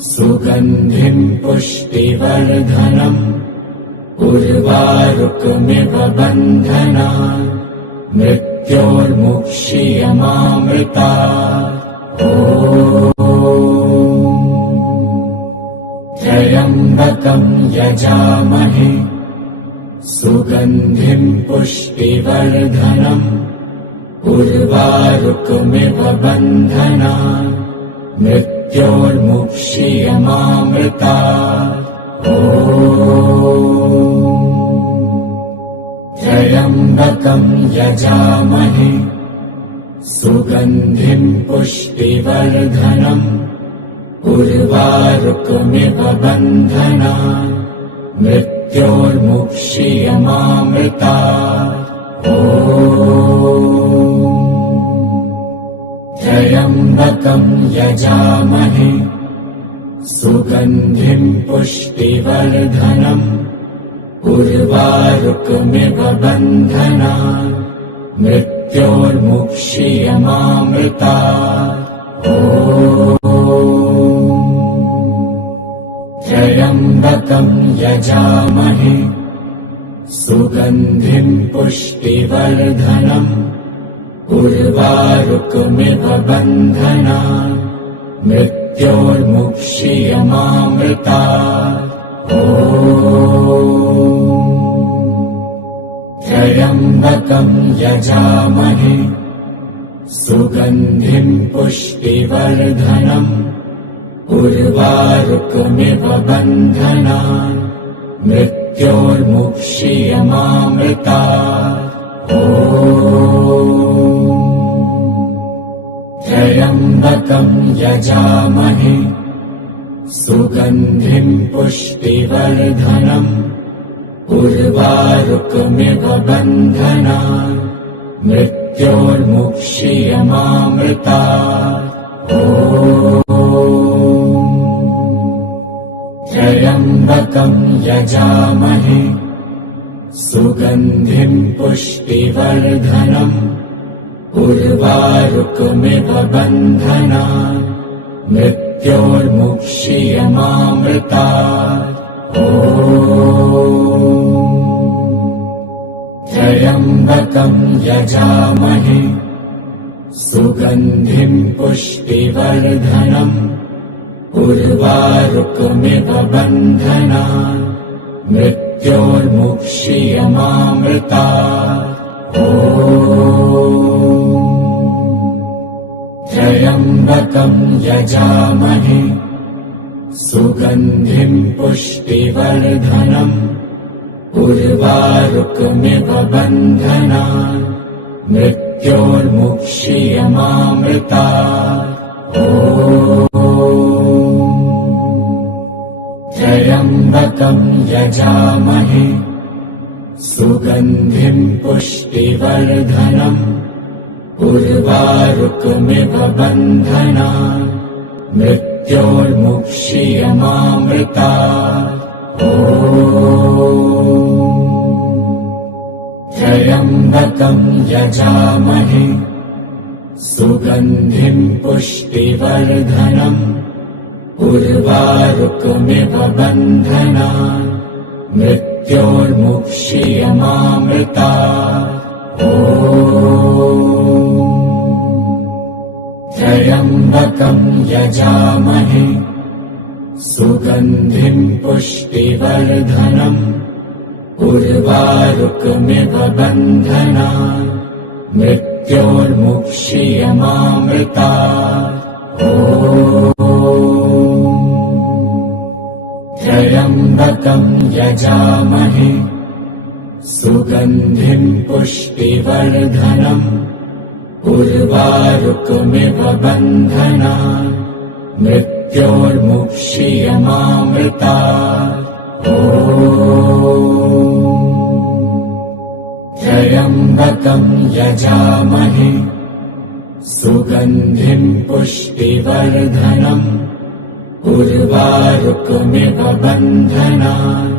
सुगन्धिं पुष्टिवर्धनम् उर्वारुकमिव बन्धनान् मृत्योर्मुक्षीयमामृतात्। त्र्यम्बकं यजामहे सुगन्धिं पुष्टिवर्धनम् उर्वारुकमिव बन्धनान् मृत्योर्मुक्षीयमामृतात्। त्र्यम्बकं यजामहे सुगन्धिं पुष्टिवर्धनम् उर्वारुकमिव बन्धनान् मृत्योर्मुक्षीयमामृतात्। त्र्यम्बकं यजामहे सुगन्धिं पुष्टिवर्धनम् उर्वारुकमिव बन्धनान् मृत्योर्मुक्षीयमामृतात्। त्र्यम्बकं यजामहे सुगन्धिं पुष्टिवर्धनम् उर्वारुकमिव बन्धनान् मृत्योर्मुक्षीयमामृतात्। त्र्यम्बकं यजामहे सुगन्धिं पुष्टिवर्धनम् उर्वारुकमिव बन्धनान् मृत्योर्मुक्षीयमामृतात्। त्र्यम्बकं यजामहे सुगन्धिं पुष्टिवर्धनम् उर्वारुकमिव बन्धनान् मृत्योर्मुक्षीयमामृतात्। त्र्यम्बकं यजामहे सुगन्धिं पुष्टिवर्धनम् उर्वारुकमिव बन्धनान् मृत्योर्मुक्षीयमामृतात्। त्र्यम्बकं यजामहे सुगन्धिं पुष्टिवर्धनम् उर्वारुकमिव बन्धनान् मृत्योर्मुक्षीयमामृतात्। त्र्यम्बकं यजामहे सुगन्धिं पुष्टिवर्धनम् उर्वारुकमिव बन्धनान् मृत्योर्मुक्षीयमामृतात्। त्र्यम्बकं यजामहे सुगन्धिं पुष्टिवर्धनम् उर्वारुकमिव बन्धनान् मृत्योर्मुक्षीयमामृतात्। त्र्यम्बकं यजामहे सुगन्धिं पुष्टिवर्धनम् उर्वारुकमिव बन्धनान् मृत्योर्मुक्षीयमामृतात्। त्र्यम्बकं यजामहे सुगन्धिं पुष्टिवर्धनम् उर्वारुकमिव बन्धनान् मृत्योर्मुक्षीयमामृतात्। त्र्यम्बकं यजामहे सुगन्धिं पुष्टिवर्धनम् उर्वारुकमिव बन्धनान् मृत्योर्मुक्षीयमामृतात्। त्र्यम्बकं यजामहे सुगन्धिं पुष्टिवर्धनम् उर्वारुकमिव बन्धनान्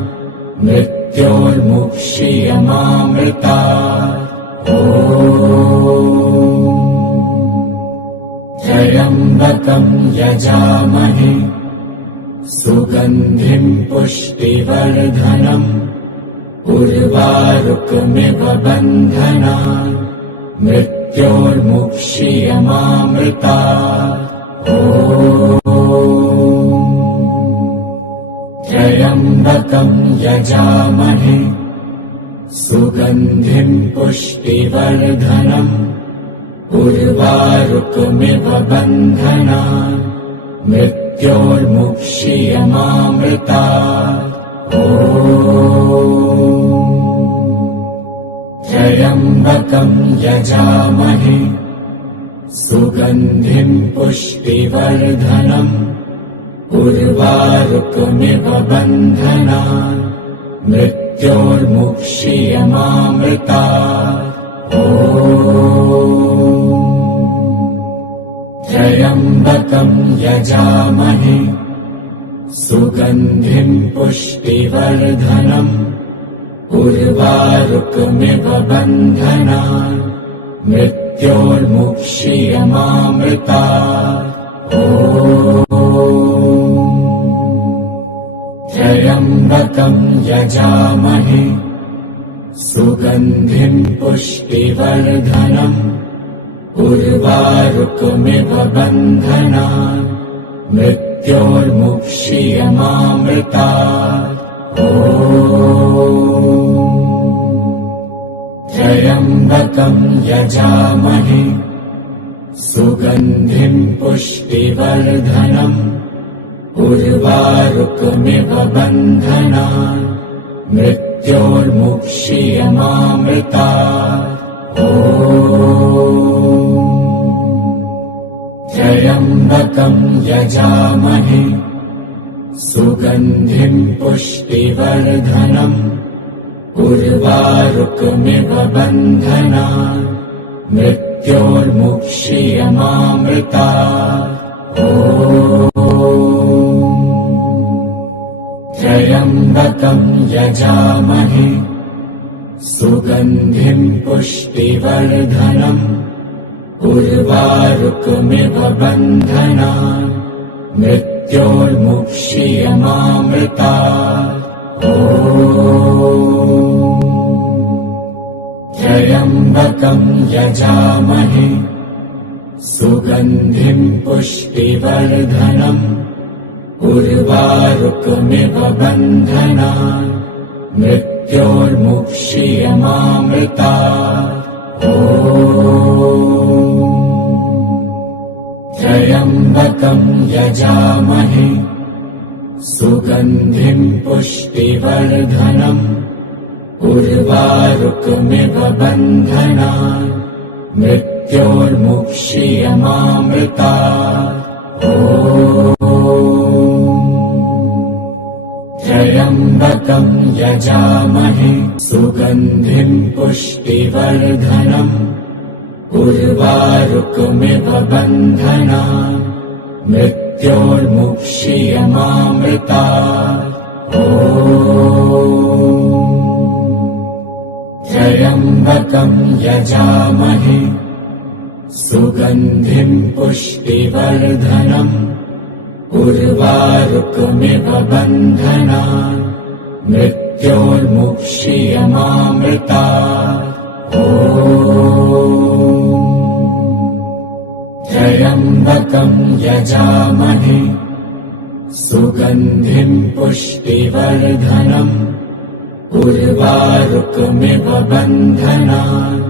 मृत्योर्मुक्षीयमामृतात्। त्र्यम्बकं यजामहे सुगन्धिं पुष्टिवर्धनम् उर्वारुकमिव बन्धनान् मृत्योर्मुक्षीयमामृतात्। त्र्यम्बकं यजामहे सुगन्धिं पुष्टिवर्धनम् उर्वारुकमिव बन्धनान् मृत्योर्मुक्षीयमामृतात्। त्र्यम्बकं यजामहे सुगन्धिं पुष्टिवर्धनम् उर्वारुकमिव बन्धनान् मृत्योर्मुक्षीयमामृतात्। त्र्यम्बकं यजामहे सुगन्धिं पुष्टिवर्धनम् उर्वारुकमिव बन्धनान् मृत्योर्मुक्षीयमामृतात्। त्र्यम्बकं यजामहे सुगन्धिं पुष्टिवर्धनम् उर्वारुकमिव बन्धनान् मृत्योर्मुक्षीयमामृतात्। त्र्यम्बकं यजामहे सुगन्धिं पुष्टिवर्धनम् उर्वारुकमिव बन्धनान् मृत्योर्मुक्षीयमामृतात्। त्र्यम्बकं यजामहे सुगन्धिं पुष्टिवर्धनम् उर्वारुकमिव बन्धनान् मृत्योर्मुक्षीयमामृतात्। त्र्यम्बकं यजामहे सुगन्धिं पुष्टिवर्धनम् उर्वारुकमिव बन्धनान् मृत्योर्मुक्षीयमामृतात्। त्र्यम्बकं यजामहे सुगन्धिं पुष्टिवर्धनम् उर्वारुकमिव बन्धनान् मृत्योर्मुक्षीयमामृतात्। त्र्यम्बकं यजामहे सुगन्धिं पुष्टिवर्धनम् उर्वारुकमिव बन्धनान् मृत्योर्मुक्षीयमामृतात्। त्र्यम्बकं त्र्यम्बकं यजामहे सुगन्धिं पुष्टिवर्धनम् उर्वारुकमिव बन्धनान् मृत्योर्मुक्षीयमामृतात्। त्र्यम्बकं यजामहे सुगन्धिं पुष्टिवर्धनम् उर्वारुकमिव बन्धनान् मृत्योर्मुक्षीयमामृतात्। त्र्यम्बकं यजामहे सुगन्धिं पुष्टिवर्धनम् उर्वारुकमिव बन्धनान्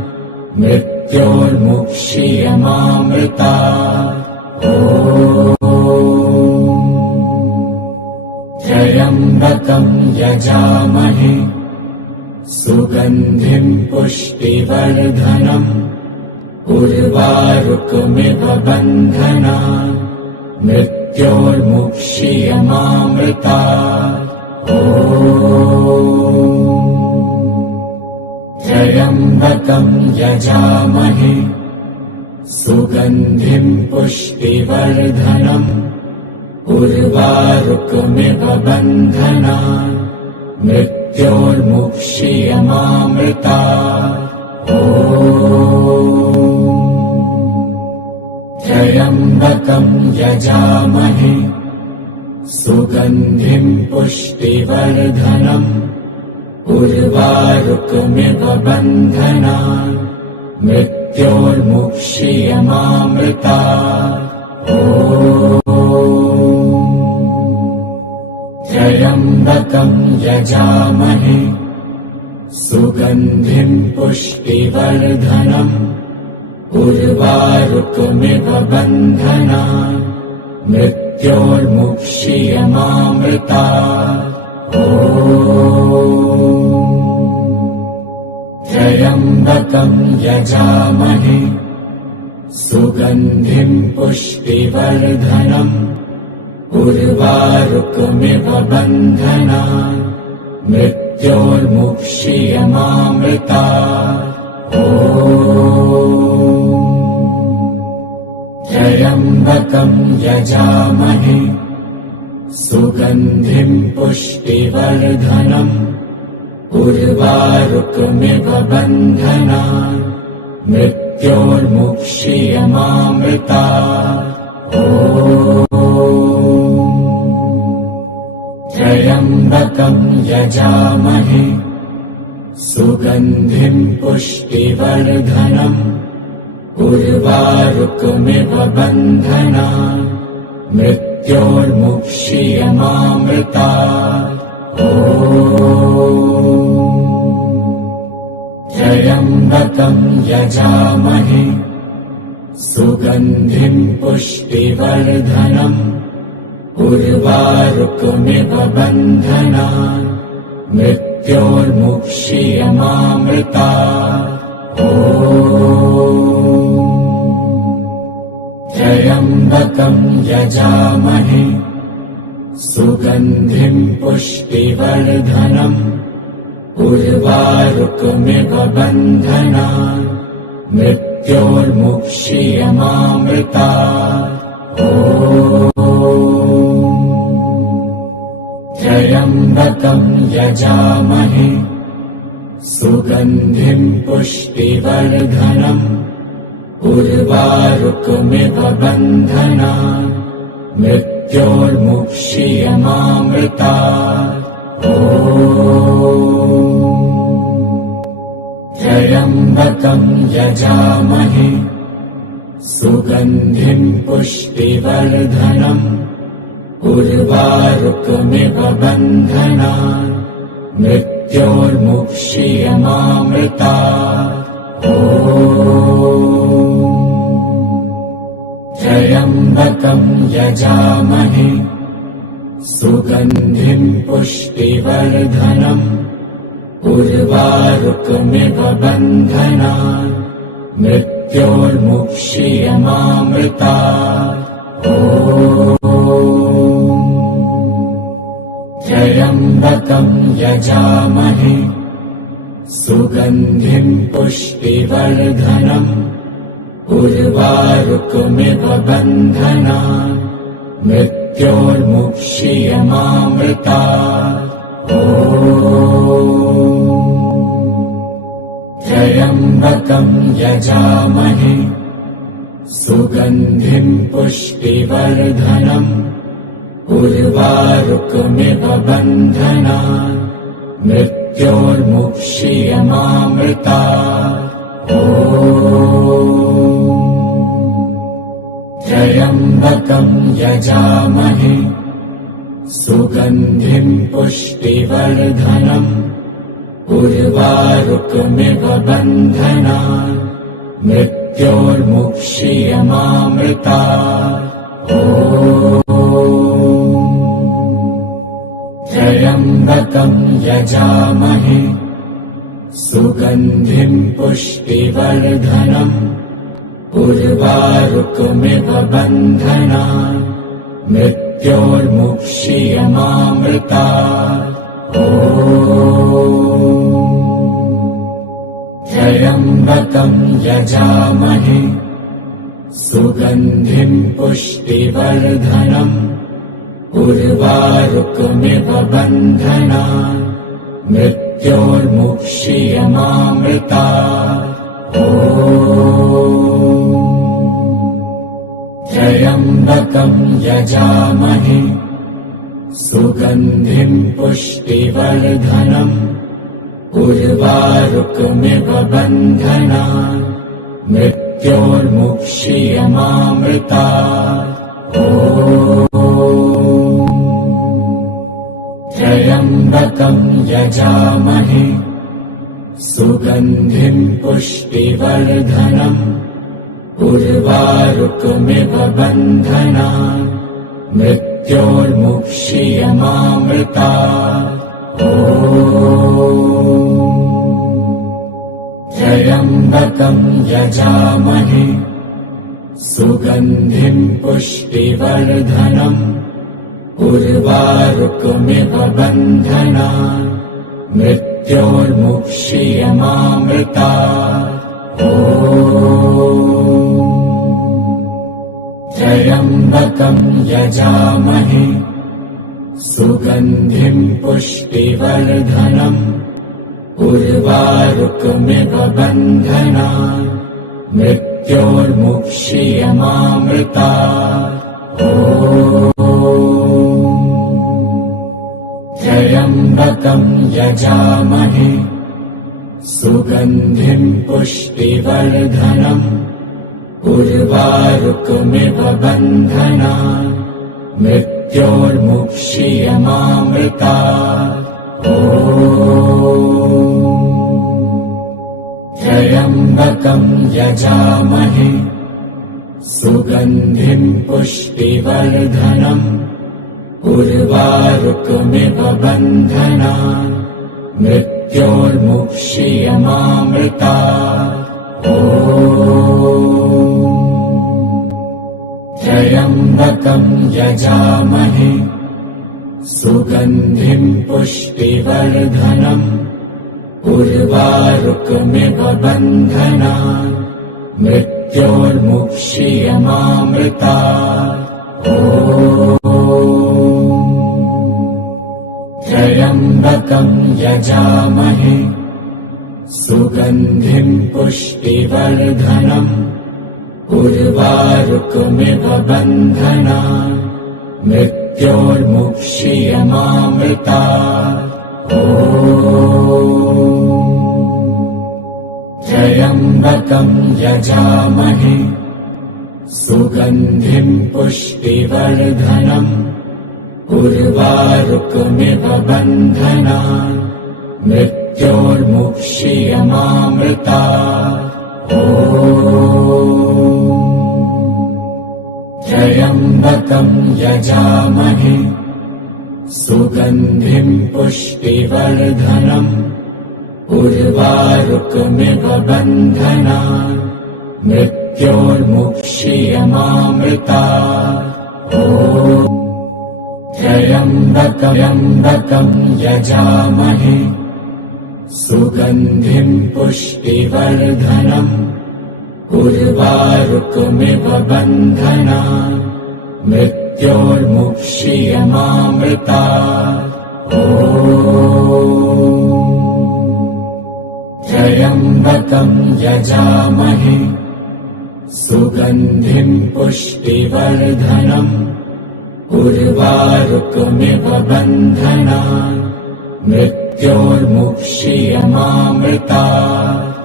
मृत्योर्मुक्षीयमामृतात्। त्र्यम्बकं यजामहे सुगन्धिं पुष्टिवर्धनम् उर्वारुकमिव बन्धनान् मृत्योर्मुक्षीयमामृतात्। त्र्यम्बकं यजामहे सुगन्धिं पुष्टिवर्धनम् उर्वारुकमिव बन्धनान् मृत्योर्मुक्षीयमामृतात्। त्र्यम्बकं यजामहे सुगन्धिं पुष्टिवर्धनम् उर्वारुकमिव बन्धनान् मृत्योर्मुक्षीयमामृतात्। त्र्यम्बकं यजामहे सुगन्धिं पुष्टिवर्धनम् उर्वारुकमिव बन्धनान् मृत्योर्मुक्षीयमामृतात्। त्र्यम्बकं यजामहे सुगन्धिं पुष्टिवर्धनम् उर्वारुकमिव बन्धनान् मृत्योर्मुक्षीयमामृतात्। त्र्यम्बकं यजामहे सुगन्धिं पुष्टिवर्धनम् उर्वारुकमिव बन्धनान् मृत्योर्मुक्षीयमामृतात्। त्र्यम्बकं यजामहे सुगन्धिं पुष्टिवर्धनम् उर्वारुकमिव बन्धनान् मृत्योर्मुक्षीयमामृतात्। त्र्यम्बकं यजामहे सुगन्धिं पुष्टिवर्धनम् उर्वारुकमिव बन्धनान् मृत्योर्मुक्षीयमामृतात्। त्र्यम्बकं यजामहे सुगन्धिं पुष्टिवर्धनम् उर्वारुकमिव बन्धनान् मृत्योर्मुक्षीयमामृतात्। त्र्यम्बकं यजामहे सुगन्धिं पुष्टिवर्धनम् उर्वारुकमिव बन्धनान् मृत्योर्मुक्षीयमामृतात्। त्र्यम्बकं यजामहे सुगन्धिं पुष्टिवर्धनम् उर्वारुकमिव बन्धनान् मृत्योर्मुक्षीयमामृतात्। त्र्यम्बकं यजामहे सुगन्धिं पुष्टिवर्धनम् उर्वारुकमिव बन्धनान् मृत्योर्मुक्षीयमामृतात्। त्र्यम्बकं यजामहे सुगन्धिं पुष्टिवर्धनम् उर्वारुकमिव बन्धनान् मृत्योर्मुक्षीयमामृतात्। त्र्यम्बकं यजामहे सुगन्धिं पुष्टिवर्धनम् उर्वारुकमिव बन्धनान् मृत्योर्मुक्षीयमामृतात्। त्र्यम्बकं यजामहे सुगन्धिं पुष्टिवर्धनम् उर्वारुकमिव बन्धनान् मृत्योर्मुक्षीयमामृतात्। त्र्यम्बकं यजामहे सुगन्धिं पुष्टिवर्धनम् उर्वारुकमिव बन्धनान् मृत्योर्मुक्षीयमामृतात्। त्र्यम्बकं यजामहे सुगन्धिं पुष्टिवर्धनम् उर्वारुकमिव बन्धनान् मृत्योर्मुक्षीयमामृतात्। त्र्यम्बकं यजामहे सुगन्धिं पुष्टिवर्धनम् उर्वारुकमिव बन्धनान् मृत्योर्मुक्षीयमामृतात्। त्र्यम्बकं यजामहे सुगन्धिं पुष्टिवर्धनम् उर्वारुकमिव बन्धनान् मृत्योर्मुक्षीयमामृतात्। त्र्यम्बकं यजामहे सुगन्धिं पुष्टिवर्धनम् उर्वारुकमिव बन्धनान् मृत्योर्मुक्षीयमामृतात्। त्र्यम्बकं यजामहे सुगन्धिं पुष्टिवर्धनम् उर्वारुकमिव बन्धनान् मृत्योर्मुक्षीयमामृतात्। त्र्यम्बकं यजामहे सुगन्धिं पुष्टिवर्धनम् उर्वारुकमिव बन्धनान् मृत्योर्मुक्षीयमामृतात्। त्र्यम्बकं यजामहे सुगन्धिं पुष्टिवर्धनम् उर्वारुकमिव बन्धनान् मृत्योर्मुक्षीयमामृतात्। त्र्यम्बकं यजामहे सुगन्धिं पुष्टिवर्धनम् उर्वारुकमिव बन्धनान् मृत्योर्मुक्षीयमामृतात्। त्र्यम्बकं यजामहे सुगन्धिं पुष्टिवर्धनम् उर्वारुकमिव बन्धनान् मृत्योर्मुक्षीयमामृतात्। त्र्यम्बकं यजामहे सुगन्धिं पुष्टिवर्धनम् उर्वारुकमिव बन्धनान् मृत्योर्मुक्षीयमामृतात्। त्र्यम्बकं यजामहे सुगन्धिं पुष्टिवर्धनम् उर्वारुकमिव बन्धनान् मृत्योर्मुक्षीयमामृतात्। त्र्यम्बकं यजामहे सुगन्धिं पुष्टिवर्धनम् उर्वारुकमिव बन्धनान् मृत्योर्मुक्षीयमामृतात्। त्र्यम्बकं यजामहे सुगन्धिं पुष्टिवर्धनम् उर्वारुकमिव बन्धनान् मृत्योर्मुक्षीयमामृतात्।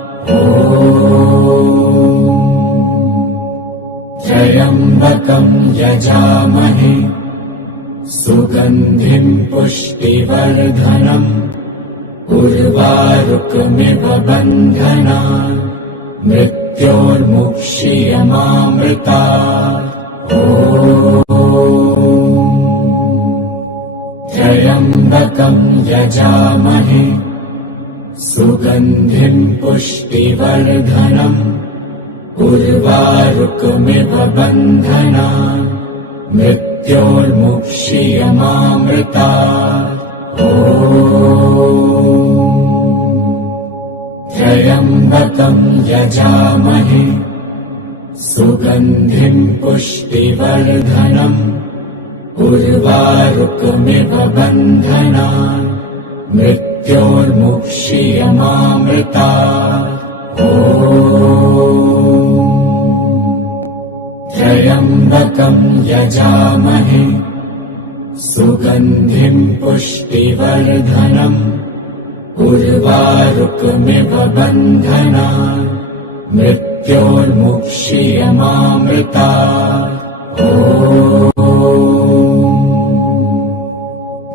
त्र्यम्बकं यजामहे सुगन्धिं पुष्टिवर्धनम् उर्वारुकमिव बन्धनान् मृत्योर्मुक्षीयमामृतात्। त्र्यम्बकं यजामहे सुगन्धिं पुष्टिवर्धनम् उर्वारुकमिव बन्धनान् मृत्योर्मुक्षीयमामृतात्। त्र्यम्बकं यजामहे सुगन्धिं पुष्टिवर्धनम् उर्वारुकमिव बन्धनान् मृत्योर्मुक्षीयमामृतात्। त्र्यम्बकं यजामहे सुगन्धिं पुष्टिवर्धनम् उर्वारुकमिव बन्धनान् मृत्योर्मुक्षीयमामृतात्।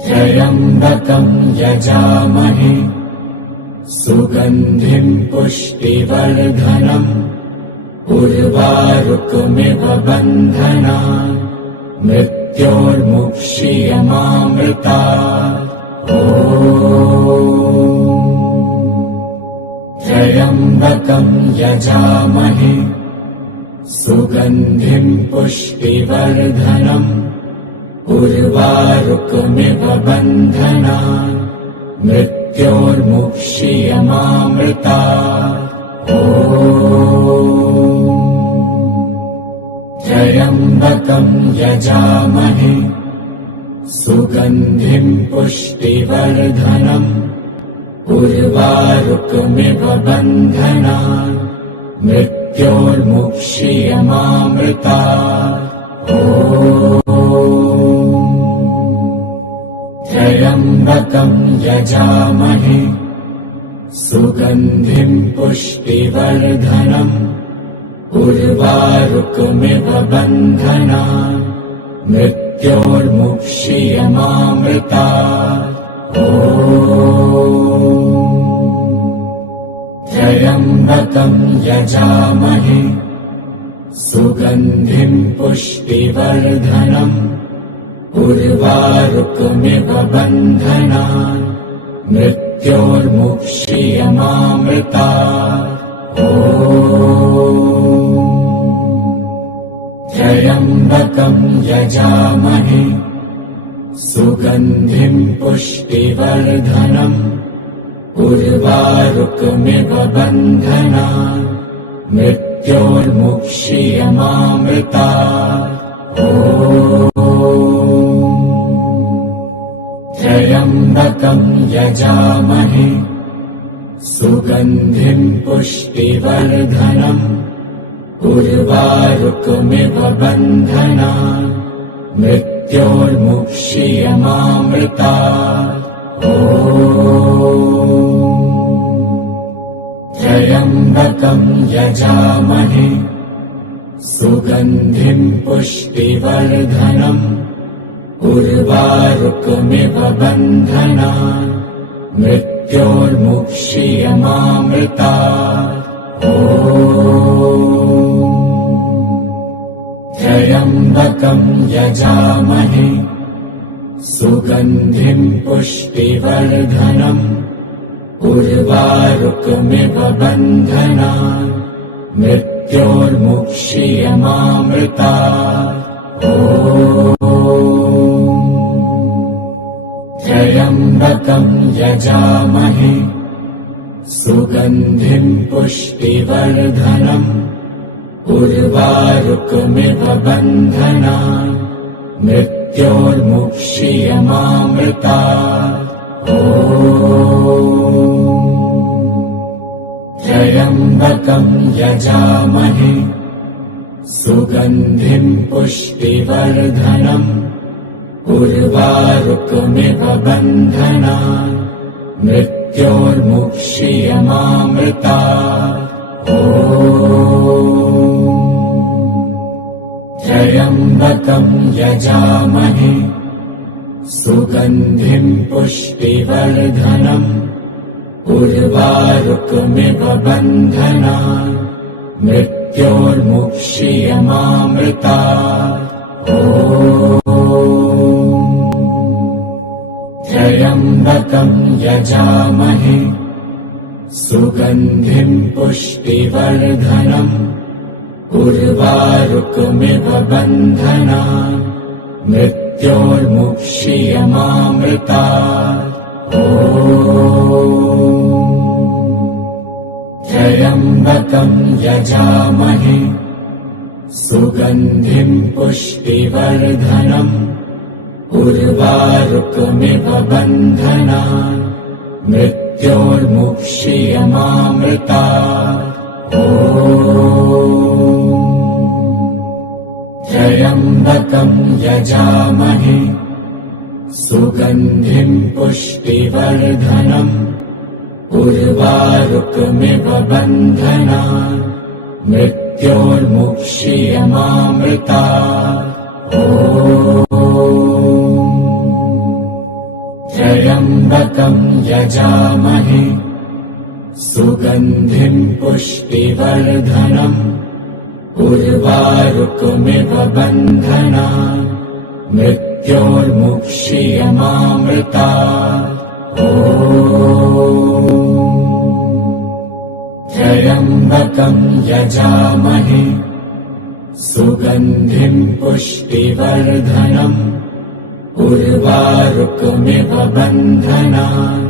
त्र्यम्बकं यजामहे सुगन्धिं पुष्टिवर्धनम् उर्वारुकमिव बन्धनान् मृत्योर्मुक्षीयमामृतात्। त्र्यम्बकं यजामहे सुगन्धिं पुष्टिवर्धनम् उर्वारुकमिव बन्धनान् मृत्योर्मुक्षीयमामृतात्। त्र्यम्बकं यजामहे सुगन्धिं पुष्टिवर्धनम् उर्वारुकमिव बन्धनान् मृत्योर्मुक्षीयमामृतात्। त्र्यम्बकं यजामहे सुगन्धिं पुष्टिवर्धनम् उर्वारुकमिव बन्धनान् मृत्योर्मुक्षीयमामृतात्। त्र्यम्बकं यजामहे सुगन्धिं पुष्टिवर्धनम् उर्वारुकमिव बन्धनान् मृत्योर्मुक्षीयमामृतात्। त्र्यम्बकं यजामहे सुगन्धिं पुष्टिवर्धनम् उर्वारुकमिव बन्धनान् मृत्योर्मुक्षीयमामृतात्। त्र्यम्बकं यजामहे सुगन्धिं पुष्टिवर्धनम् उर्वारुकमिव बन्धनान् मृत्योर्मुक्षीयमामृतात्। त्र्यम्बकं यजामहे सुगन्धिं पुष्टिवर्धनम् उर्वारुकमिव बन्धनान् मृत्योर्मुक्षीयमामृतात्। त्र्यम्बकं यजामहे सुगन्धिं पुष्टिवर्धनम् उर्वारुकमिव बन्धनान् मृत्योर्मुक्षीयमामृतात्। त्र्यम्बकं यजामहे सुगन्धिं पुष्टिवर्धनम् उर्वारुकमिव बन्धनान् मृत्योर्मुक्षीयमामृतात्। त्र्यम्बकं यजामहे सुगन्धिं पुष्टिवर्धनम् उर्वारुकमिव बन्धनान् मृत्योर्मुक्षीयमामृतात्। त्र्यम्बकं यजामहे सुगन्धिं पुष्टिवर्धनम् उर्वारुकमिव बन्धनान् मृत्योर्मुक्षीयमामृतात्। त्र्यम्बकं यजामहे सुगन्धिं पुष्टिवर्धनम् उर्वारुकमिव बन्धनान् मृत्योर्मुक्षीयमामृतात्। त्र्यम्बकं यजामहे सुगन्धिं पुष्टिवर्धनम् उर्वारुकमिव बन्धनान् मृत्योर्मुक्षीयमामृतात्। त्र्यम्बकं यजामहे सुगन्धिं पुष्टिवर्धनम् उर्वारुकमिव बन्धनान् मृत्योर्मुक्षीयमामृतात्। त्र्यम्बकं यजामहे सुगन्धिं पुष्टिवर्धनम् उर्वारुकमिव बन्धनान् मृत्योर्मुक्षीयमामृतात्। त्र्यम्बकं यजामहे सुगन्धिं पुष्टिवर्धनम् उर्वारुकमिव बन्धनान्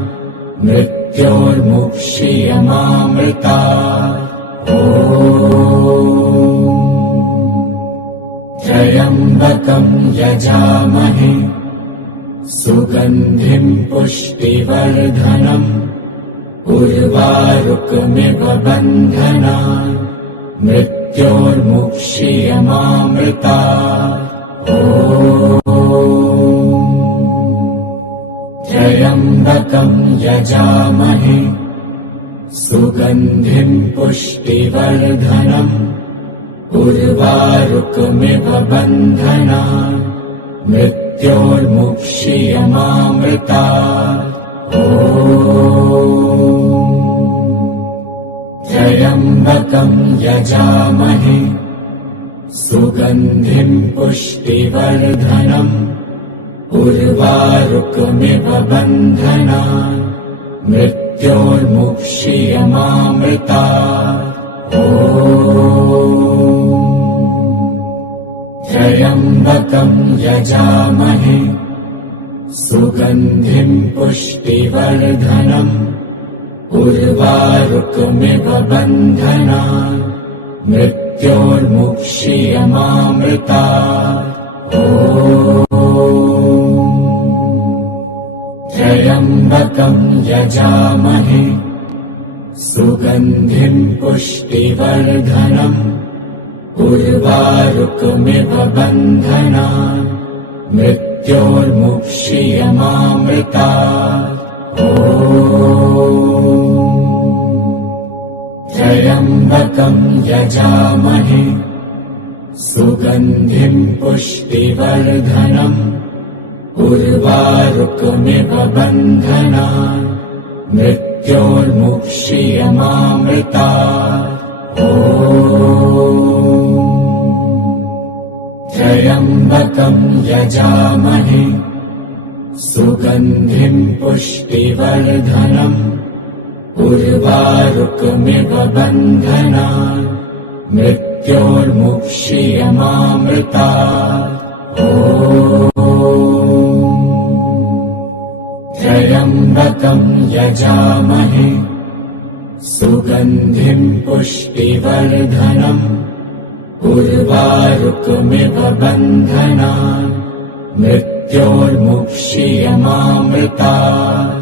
मृत्योर्मुक्षीयमामृतात्। त्र्यम्बकं यजामहे सुगन्धिं पुष्टिवर्धनम् उर्वारुकमिव बन्धनान् मृत्योर्मुक्षीयमामृतात्। त्र्यम्बकं यजामहे सुगन्धिं पुष्टिवर्धनम् उर्वारुकमिव बन्धनान् मृत्योर्मुक्षीयमामृतात्। त्र्यम्बकं यजामहे सुगन्धिं पुष्टिवर्धनम् उर्वारुकमिव बन्धनान् मृत्योर्मुक्षीयमामृतात्। त्र्यम्बकं यजामहे सुगन्धिं पुष्टिवर्धनम् उर्वारुकमिव बन्धनान् मृत्योर्मुक्षीयमामृतात्। त्र्यम्बकं यजामहे सुगन्धिं पुष्टिवर्धनम् उर्वारुकमिव बन्धनान् मृत्योर्मुक्षीयमामृतात्। त्र्यम्बकं यजामहे सुगन्धिं पुष्टिवर्धनम् उर्वारुकमिव बन्धनान् मृत्योर्मुक्षीयमामृतात्। त्र्यम्बकं यजामहे सुगन्धिं पुष्टिवर्धनम् उर्वारुकमिव बन्धनान् मृत्योर्मुक्षीयमामृतात्। त्र्यम्बकं यजामहे सुगन्धिं पुष्टिवर्धनम् उर्वारुकमिव बन्धनान् मृत्योर्मुक्षीयमामृतात्।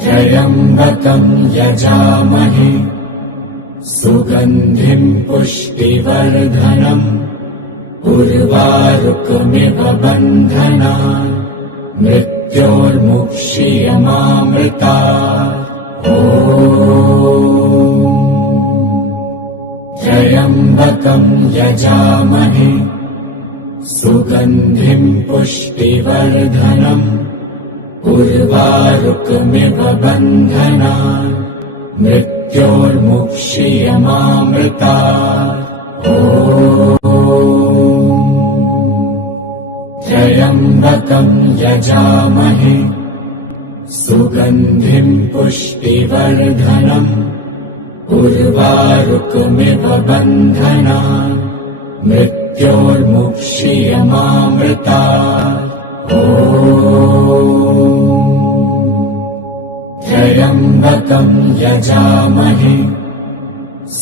त्र्यम्बकं यजामहे सुगन्धिं पुष्टिवर्धनम् उर्वारुकमिव बन्धनान् मृत्योर्मुक्षीयमामृतात्। त्र्यम्बकं यजामहे सुगन्धिं पुष्टिवर्धनम् उर्वारुकमिव बन्धनान् मृत्योर्मुक्षीयमामृतात्। त्र्यम्बकं यजामहे सुगन्धिं पुष्टिवर्धनम् उर्वारुकमिव बन्धनान् मृत्योर्मुक्षीयमामृतात्। त्र्यम्बकं यजामहे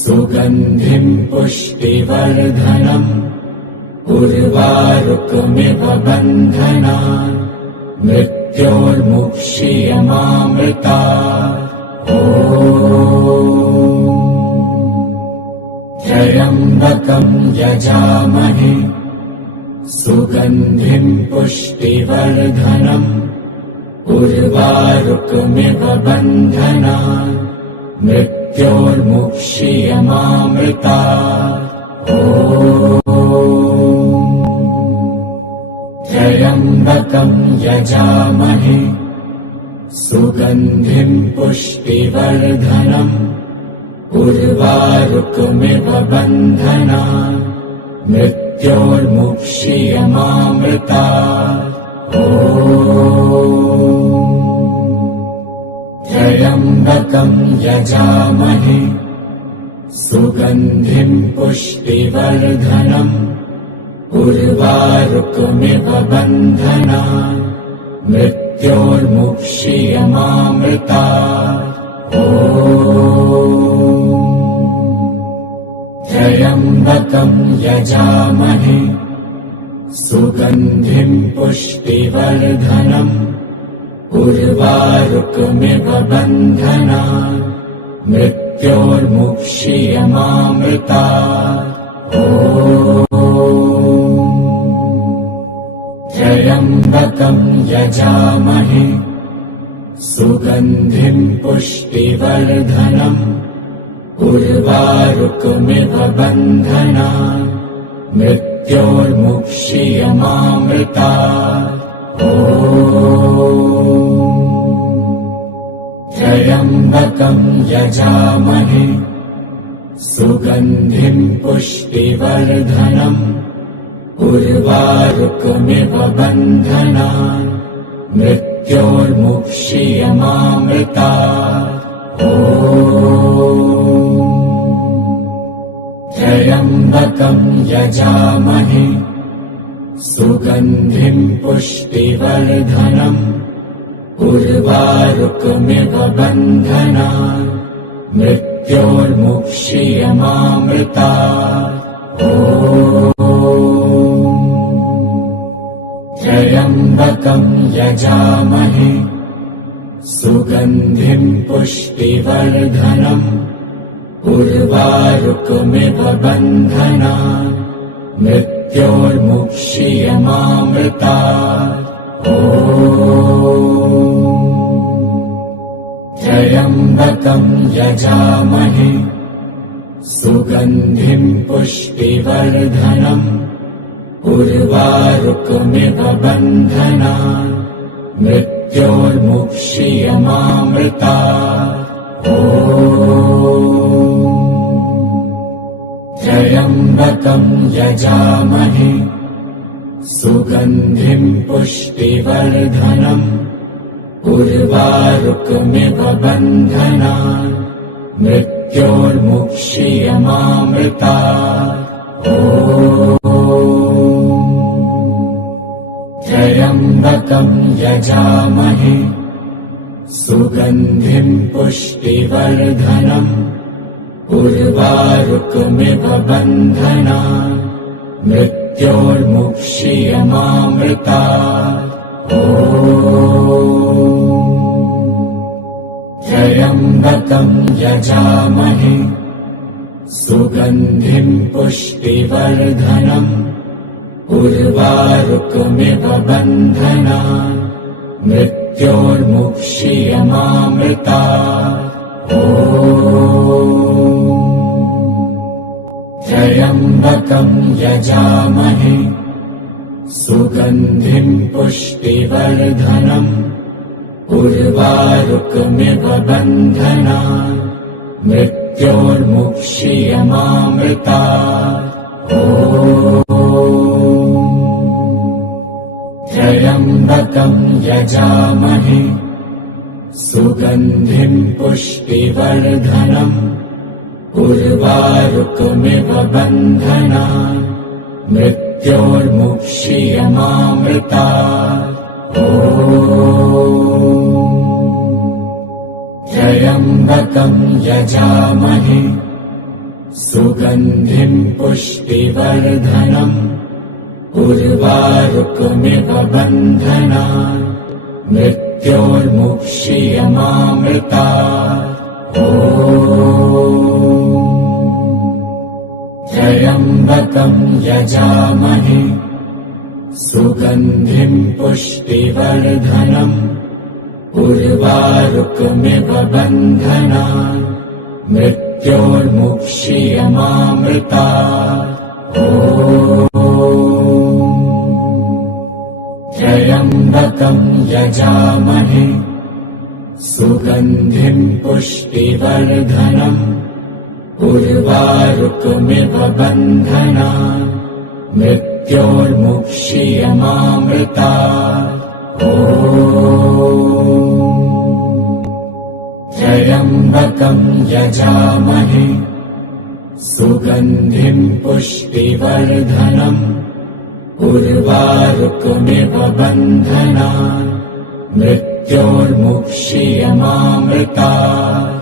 सुगन्धिं पुष्टिवर्धनम् उर्वारुकमिव बन्धनान् मृत्योर्मुक्षीयमामृतात्। त्र्यम्बकं यजामहे सुगन्धिं पुष्टिवर्धनम् उर्वारुकमिव बन्धनान् मृत्योर्मुक्षीयमामृतात्। त्र्यम्बकं यजामहे सुगन्धिं पुष्टिवर्धनम् उर्वारुकमिव बन्धनान् मृत्योर्मुक्षीयमामृतात्। त्र्यम्बकं यजामहे सुगन्धिं पुष्टिवर्धनम् उर्वारुकमिव बन्धनान् मृत्योर्मुक्षीयमामृतात्। त्र्यम्बकं यजामहे सुगन्धिं पुष्टिवर्धनम् उर्वारुकमिव बन्धनान् मृत्योर्मुक्षीयमामृतात्। त्र्यम्बकं यजामहे सुगन्धिं पुष्टिवर्धनम् उर्वारुकमिव बन्धनान् मृत्योर्मुक्षीयमामृतात्। त्र्यम्बकं यजामहे सुगन्धिं पुष्टिवर्धनम् उर्वारुकमिव बन्धनान् मृत्योर्मुक्षीयमामृतात्। त्र्यम्बकं यजामहे सुगन्धिं पुष्टिवर्धनम् उर्वारुकमिव बन्धनान् मृत्योर्मुक्षीयमामृतात्। त्र्यम्बकं यजामहे सुगन्धिं पुष्टिवर्धनम् उर्वारुकमिव बन्धनान् मृत्योर्मुक्षीयमामृतात्। त्र्यम्बकं यजामहे सुगन्धिं पुष्टिवर्धनम् उर्वारुकमिव बन्धनान् मृत्योर्मुक्षीयमामृतात्। त्र्यम्बकं यजामहे सुगन्धिं पुष्टिवर्धनम् उर्वारुकमिव बन्धनान् मृत्योर्मुक्षीयमामृतात्। त्र्यम्बकं यजामहे सुगन्धिं पुष्टिवर्धनम् उर्वारुकमिव बन्धनान् मृत्योर्मुक्षीयमामृतात्। त्र्यम्बकं यजामहे सुगन्धिं पुष्टिवर्धनम् उर्वारुकमिव बन्धनान् मृत्योर्मुक्षीयमामृतात्। त्र्यम्बकं यजामहे सुगन्धिं पुष्टिवर्धनम् उर्वारुकमिव बन्धनान् मृत्योर्मुक्षीयमामृतात्। त्र्यम्बकं यजामहे सुगन्धिं पुष्टिवर्धनम् उर्वारुकमिव बन्धनान् मृत्योर्मुक्षीयमामृतात्। त्र्यम्बकं यजामहे सुगन्धिं पुष्टिवर्धनम् उर्वारुकमिव बन्धनान् मृत्योर्मुक्षीयमामृतात्। त्र्यम्बकं यजामहे सुगन्धिं पुष्टिवर्धनम् उर्वारुकमिव बन्धनान् मृत्योर्मुक्षीयमामृतात्। त्र्यम्बकं यजामहे सुगन्धिं पुष्टिवर्धनम् उर्वारुकमिव बन्धनान् मृत्योर्मुक्षीयमामृतात्। त्र्यम्बकं यजामहे सुगन्धिं पुष्टिवर्धनम् उर्वारुकमिव बन्धनान् मृत्योर्मुक्षीयमामृतात्।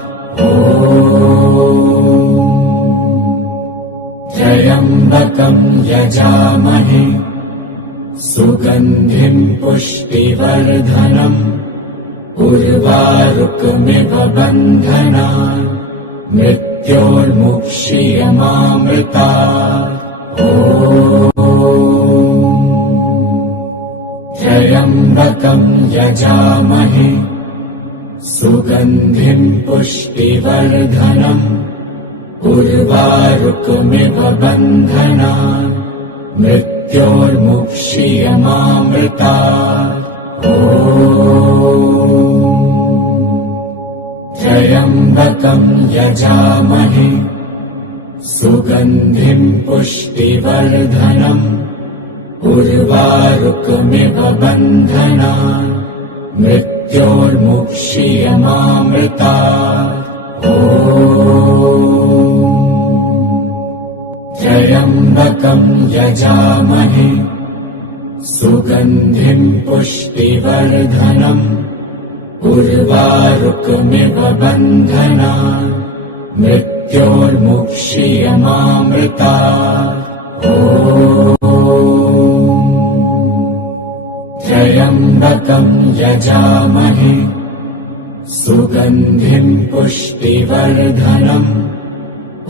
त्र्यम्बकं यजामहे सुगन्धिं पुष्टिवर्धनम् उर्वारुकमिव बन्धनान् मृत्योर्मुक्षीयमामृतात्। त्र्यम्बकं यजामहे सुगन्धिं पुष्टिवर्धनम् उर्वारुकमिव बन्धनान् मृत्योर्मुक्षीयमामृतात्। त्र्यम्बकं यजामहे सुगन्धिं पुष्टिवर्धनम् उर्वारुकमिव बन्धनान् मृत्योर्मुक्षीयमामृतात्। त्र्यम्बकं यजामहे सुगन्धिं पुष्टिवर्धनम् उर्वारुकमिव बन्धनान् मृत्योर्मुक्षीयमामृतात्। त्र्यम्बकं यजामहे सुगन्धिं पुष्टिवर्धनम्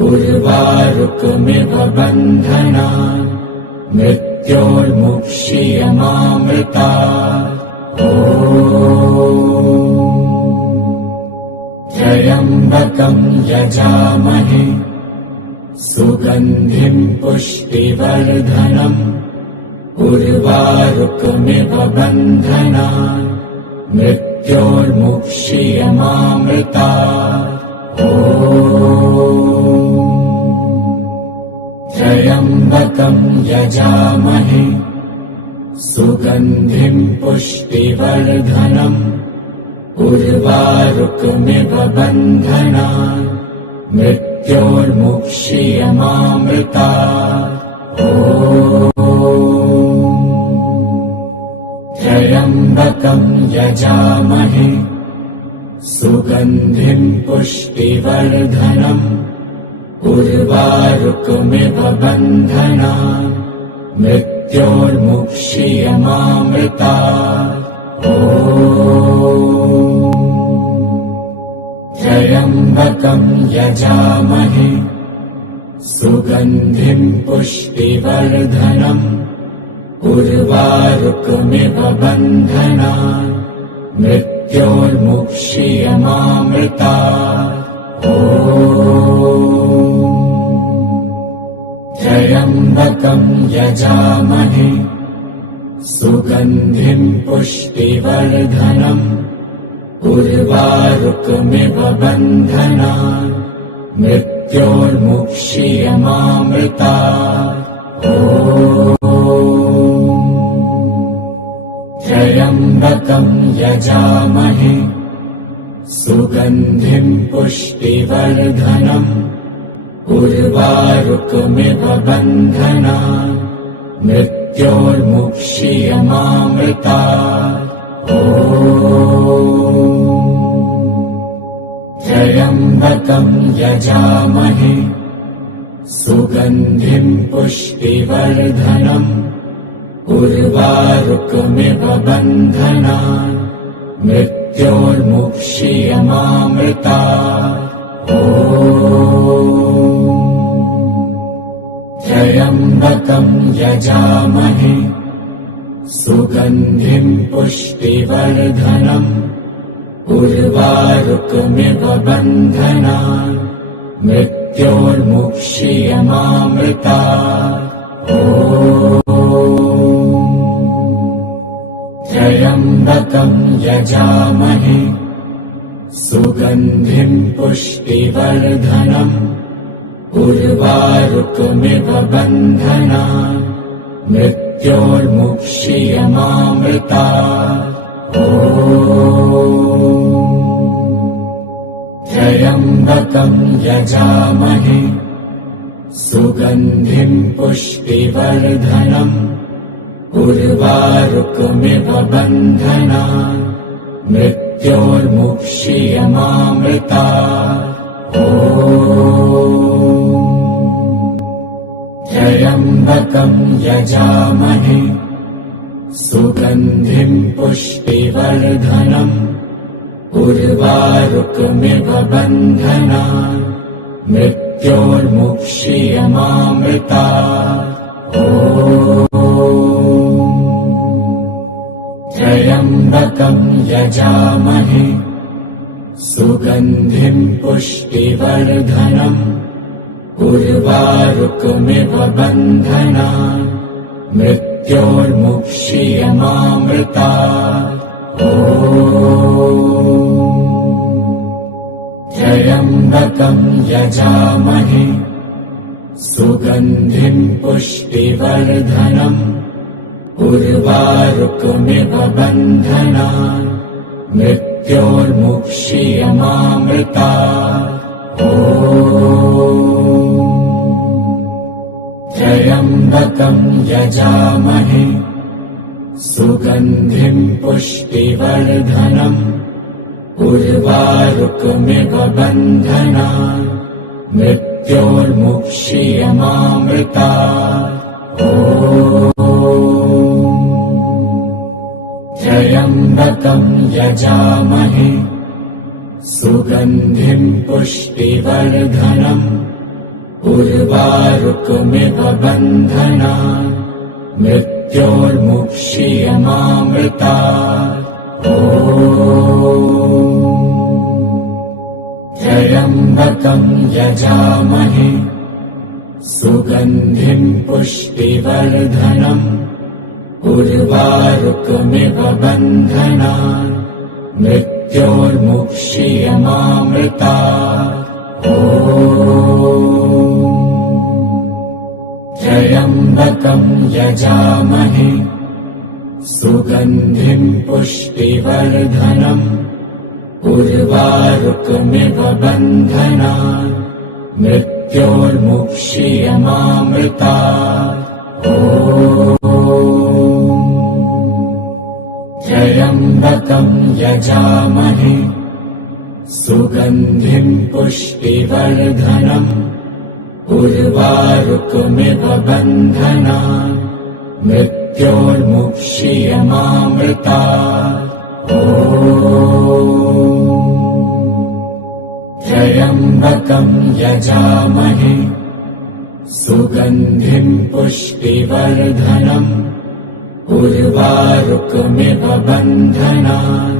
उर्वारुकमिव बन्धनान् मृत्योर्मुक्षीयमामृतात्। त्र्यम्बकं यजामहे सुगन्धिं पुष्टिवर्धनम् उर्वारुकमिव बन्धनान् मृत्योर्मुक्षीयमामृतात्। त्र्यम्बकं यजामहे सुगन्धिं पुष्टिवर्धनम् उर्वारुकमिव बन्धनान् मृत्योर्मुक्षीयमामृतात्। त्र्यम्बकं यजामहे सुगन्धिं पुष्टिवर्धनम् उर्वारुकमिव बन्धनान् मृत्योर्मुक्षीयमामृतात्। त्र्यम्बकं यजामहे सुगन्धिं पुष्टिवर्धनम् उर्वारुकमिव बन्धनान् मृत्योर्मुक्षीयमामृतात्। त्र्यम्बकं यजामहे सुगन्धिं पुष्टिवर्धनम् उर्वारुकमिव बन्धनान् मृत्योर्मुक्षीयमामृतात्। त्र्यम्बकं यजामहे सुगन्धिं पुष्टिवर्धनम् उर्वारुकमिव बन्धनान् मृत्योर्मुक्षीयमामृतात्। त्र्यम्बकं यजामहे सुगन्धिं पुष्टिवर्धनम् उर्वारुकमिव बन्धनान् मृत्योर्मुक्षीयमामृतात्। त्र्यम्बकं यजामहे सुगन्धिं पुष्टिवर्धनम् उर्वारुकमिव बन्धनान् मृत्योर्मुक्षीयमामृतात्। त्र्यम्बकं यजामहे सुगन्धिं पुष्टिवर्धनम् उर्वारुकमिव बन्धनान् मृत्योर्मुक्षीयमामृतात्। त्र्यम्बकं यजामहे सुगन्धिं पुष्टिवर्धनम् उर्वारुकमिव बन्धनान् मृत्योर्मुक्षीयमामृतात्। त्र्यम्बकं यजामहे सुगन्धिं पुष्टिवर्धनम् उर्वारुकमिव बन्धनान् मृत्योर्मुक्षीयमामृतात्। त्र्यम्बकं यजामहे सुगन्धिं पुष्टिवर्धनम् उर्वारुकमिव बन्धनान् मृत्योर्मुक्षीयमामृतात्। त्र्यम्बकं यजामहे सुगन्धिं पुष्टिवर्धनम् उर्वारुकमिव बन्धनान् मृत्योर्मुक्षीयमामृतात्। त्र्यम्बकं यजामहे सुगन्धिं पुष्टिवर्धनम् उर्वारुकमिव बन्धनान् मृत्योर्मुक्षीयमामृतात्। त्र्यम्बकं यजामहे सुगन्धिं पुष्टिवर्धनम् उर्वारुकमिव बन्धनान् मृत्योर्मुक्षीयमामृतात्। त्र्यम्बकं यजामहे सुगन्धिं पुष्टिवर्धनम् उर्वारुकमिव बन्धनान् मृत्योर्मुक्षीयमामृतात्। त्र्यम्बकं यजामहे सुगन्धिं पुष्टिवर्धनम् उर्वारुकमिव बन्धनान् मृत्योर्मुक्षीयमामृतात्। त्र्यम्बकं यजामहे सुगन्धिं पुष्टिवर्धनम् उर्वारुकमिव बन्धनान् मृत्योर्मुक्षीयमामृतात्। त्र्यम्बकं यजामहे सुगन्धिं पुष्टिवर्धनम् उर्वारुकमिव बन्धनान्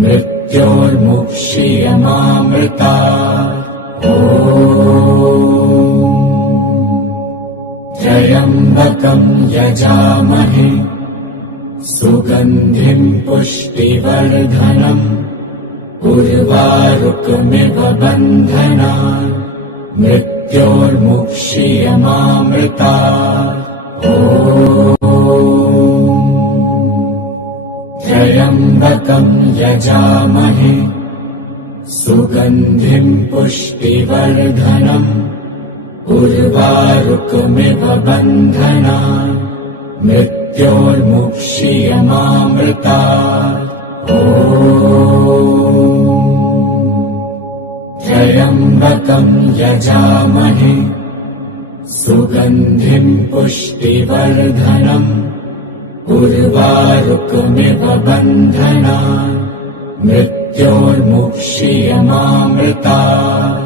मृत्योर्मुक्षीयमामृतात्। त्र्यम्बकं यजामहे सुगन्धिं पुष्टिवर्धनम् उर्वारुकमिव बन्धनान् मृत्योर्मुक्षीयमामृतात्। त्र्यम्बकं यजामहे सुगन्धिं पुष्टिवर्धनम् उर्वारुकमिव बन्धनान् मृत्योर्मुक्षीयमामृतात्। त्र्यम्बकं यजामहे सुगन्धिं पुष्टिवर्धनम् उर्वारुकमिव बन्धनान् मृत्योर्मुक्षीयमामृतात्।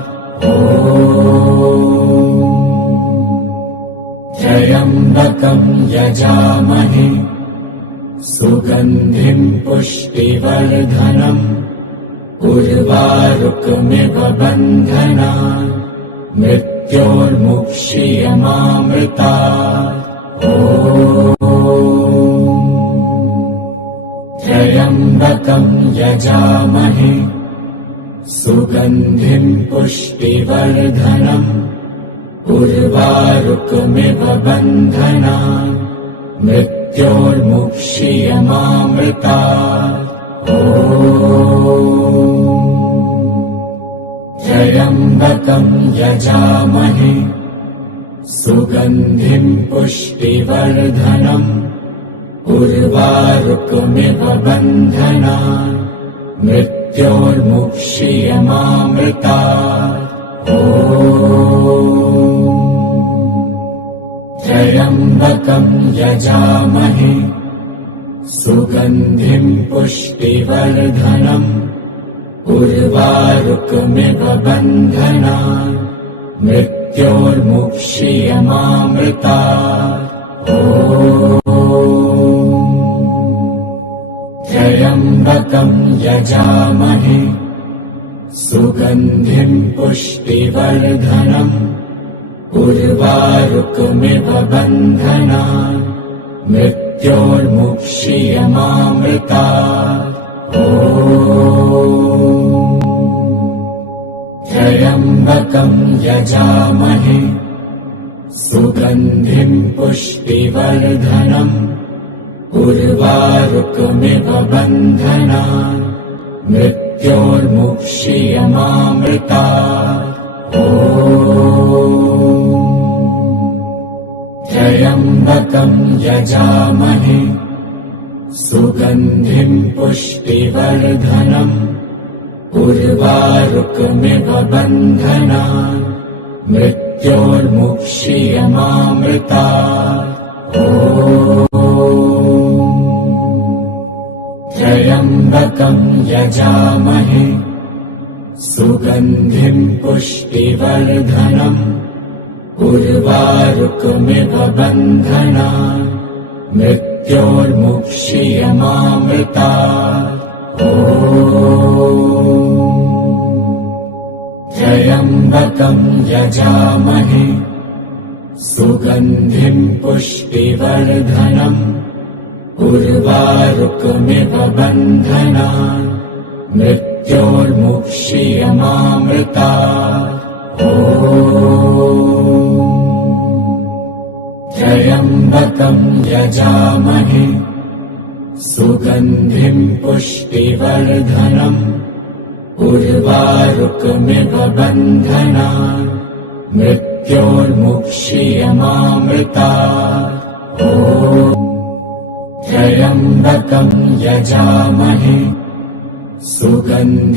त्र्यम्बकं यजामहे सुगन्धिं पुष्टिवर्धनम् उर्वारुकमिव बन्धनान् मृत्योर्मुक्षीयमामृतात्। त्र्यम्बकं यजामहे सुगन्धिं पुष्टिवर्धनम् उर्वारुकमिव बन्धनान् मृत्योर्मुक्षीयमामृतात्। त्र्यम्बकं यजामहे सुगन्धिं पुष्टिवर्धनम् उर्वारुकमिव बन्धनान् मृत्योर्मुक्षीयमामृतात्। त्र्यम्बकं यजामहे सुगन्धिं पुष्टिवर्धनम् उर्वारुकमिव बन्धनान् मृत्योर्मुक्षीयमामृतात्। त्र्यम्बकं यजामहे सुगन्धिं पुष्टिवर्धनम् उर्वारुकमिव बन्धनान् मृत्योर्मुक्षीयमामृतात्। त्र्यम्बकं यजामहे सुगन्धिं पुष्टिवर्धनम् उर्वारुकमिव बन्धनान् मृत्योर्मुक्षीयमामृतात्। त्र्यम्बकं यजामहे सुगन्धिं पुष्टिवर्धनम् उर्वारुकमिव बन्धनान् मृत्योर्मुक्षीयमामृतात्। त्र्यम्बकं यजामहे सुगन्धिं पुष्टिवर्धनम् उर्वारुकमिव बन्धनान् मृत्योर्मुक्षीयमामृतात्। त्र्यम्बकं यजामहे सुगन्धिं पुष्टिवर्धनम् उर्वारुकमिव बन्धनान् मृत्योर्मुक्षीयमामृतात्। त्र्यम्बकं यजामहे सुगन्धिं पुष्टिवर्धनम् उर्वारुकमिव बन्धनान् मृत्योर्मुक्षीयमामृतात्। त्र्यम्बकं यजामहे सुगन्धि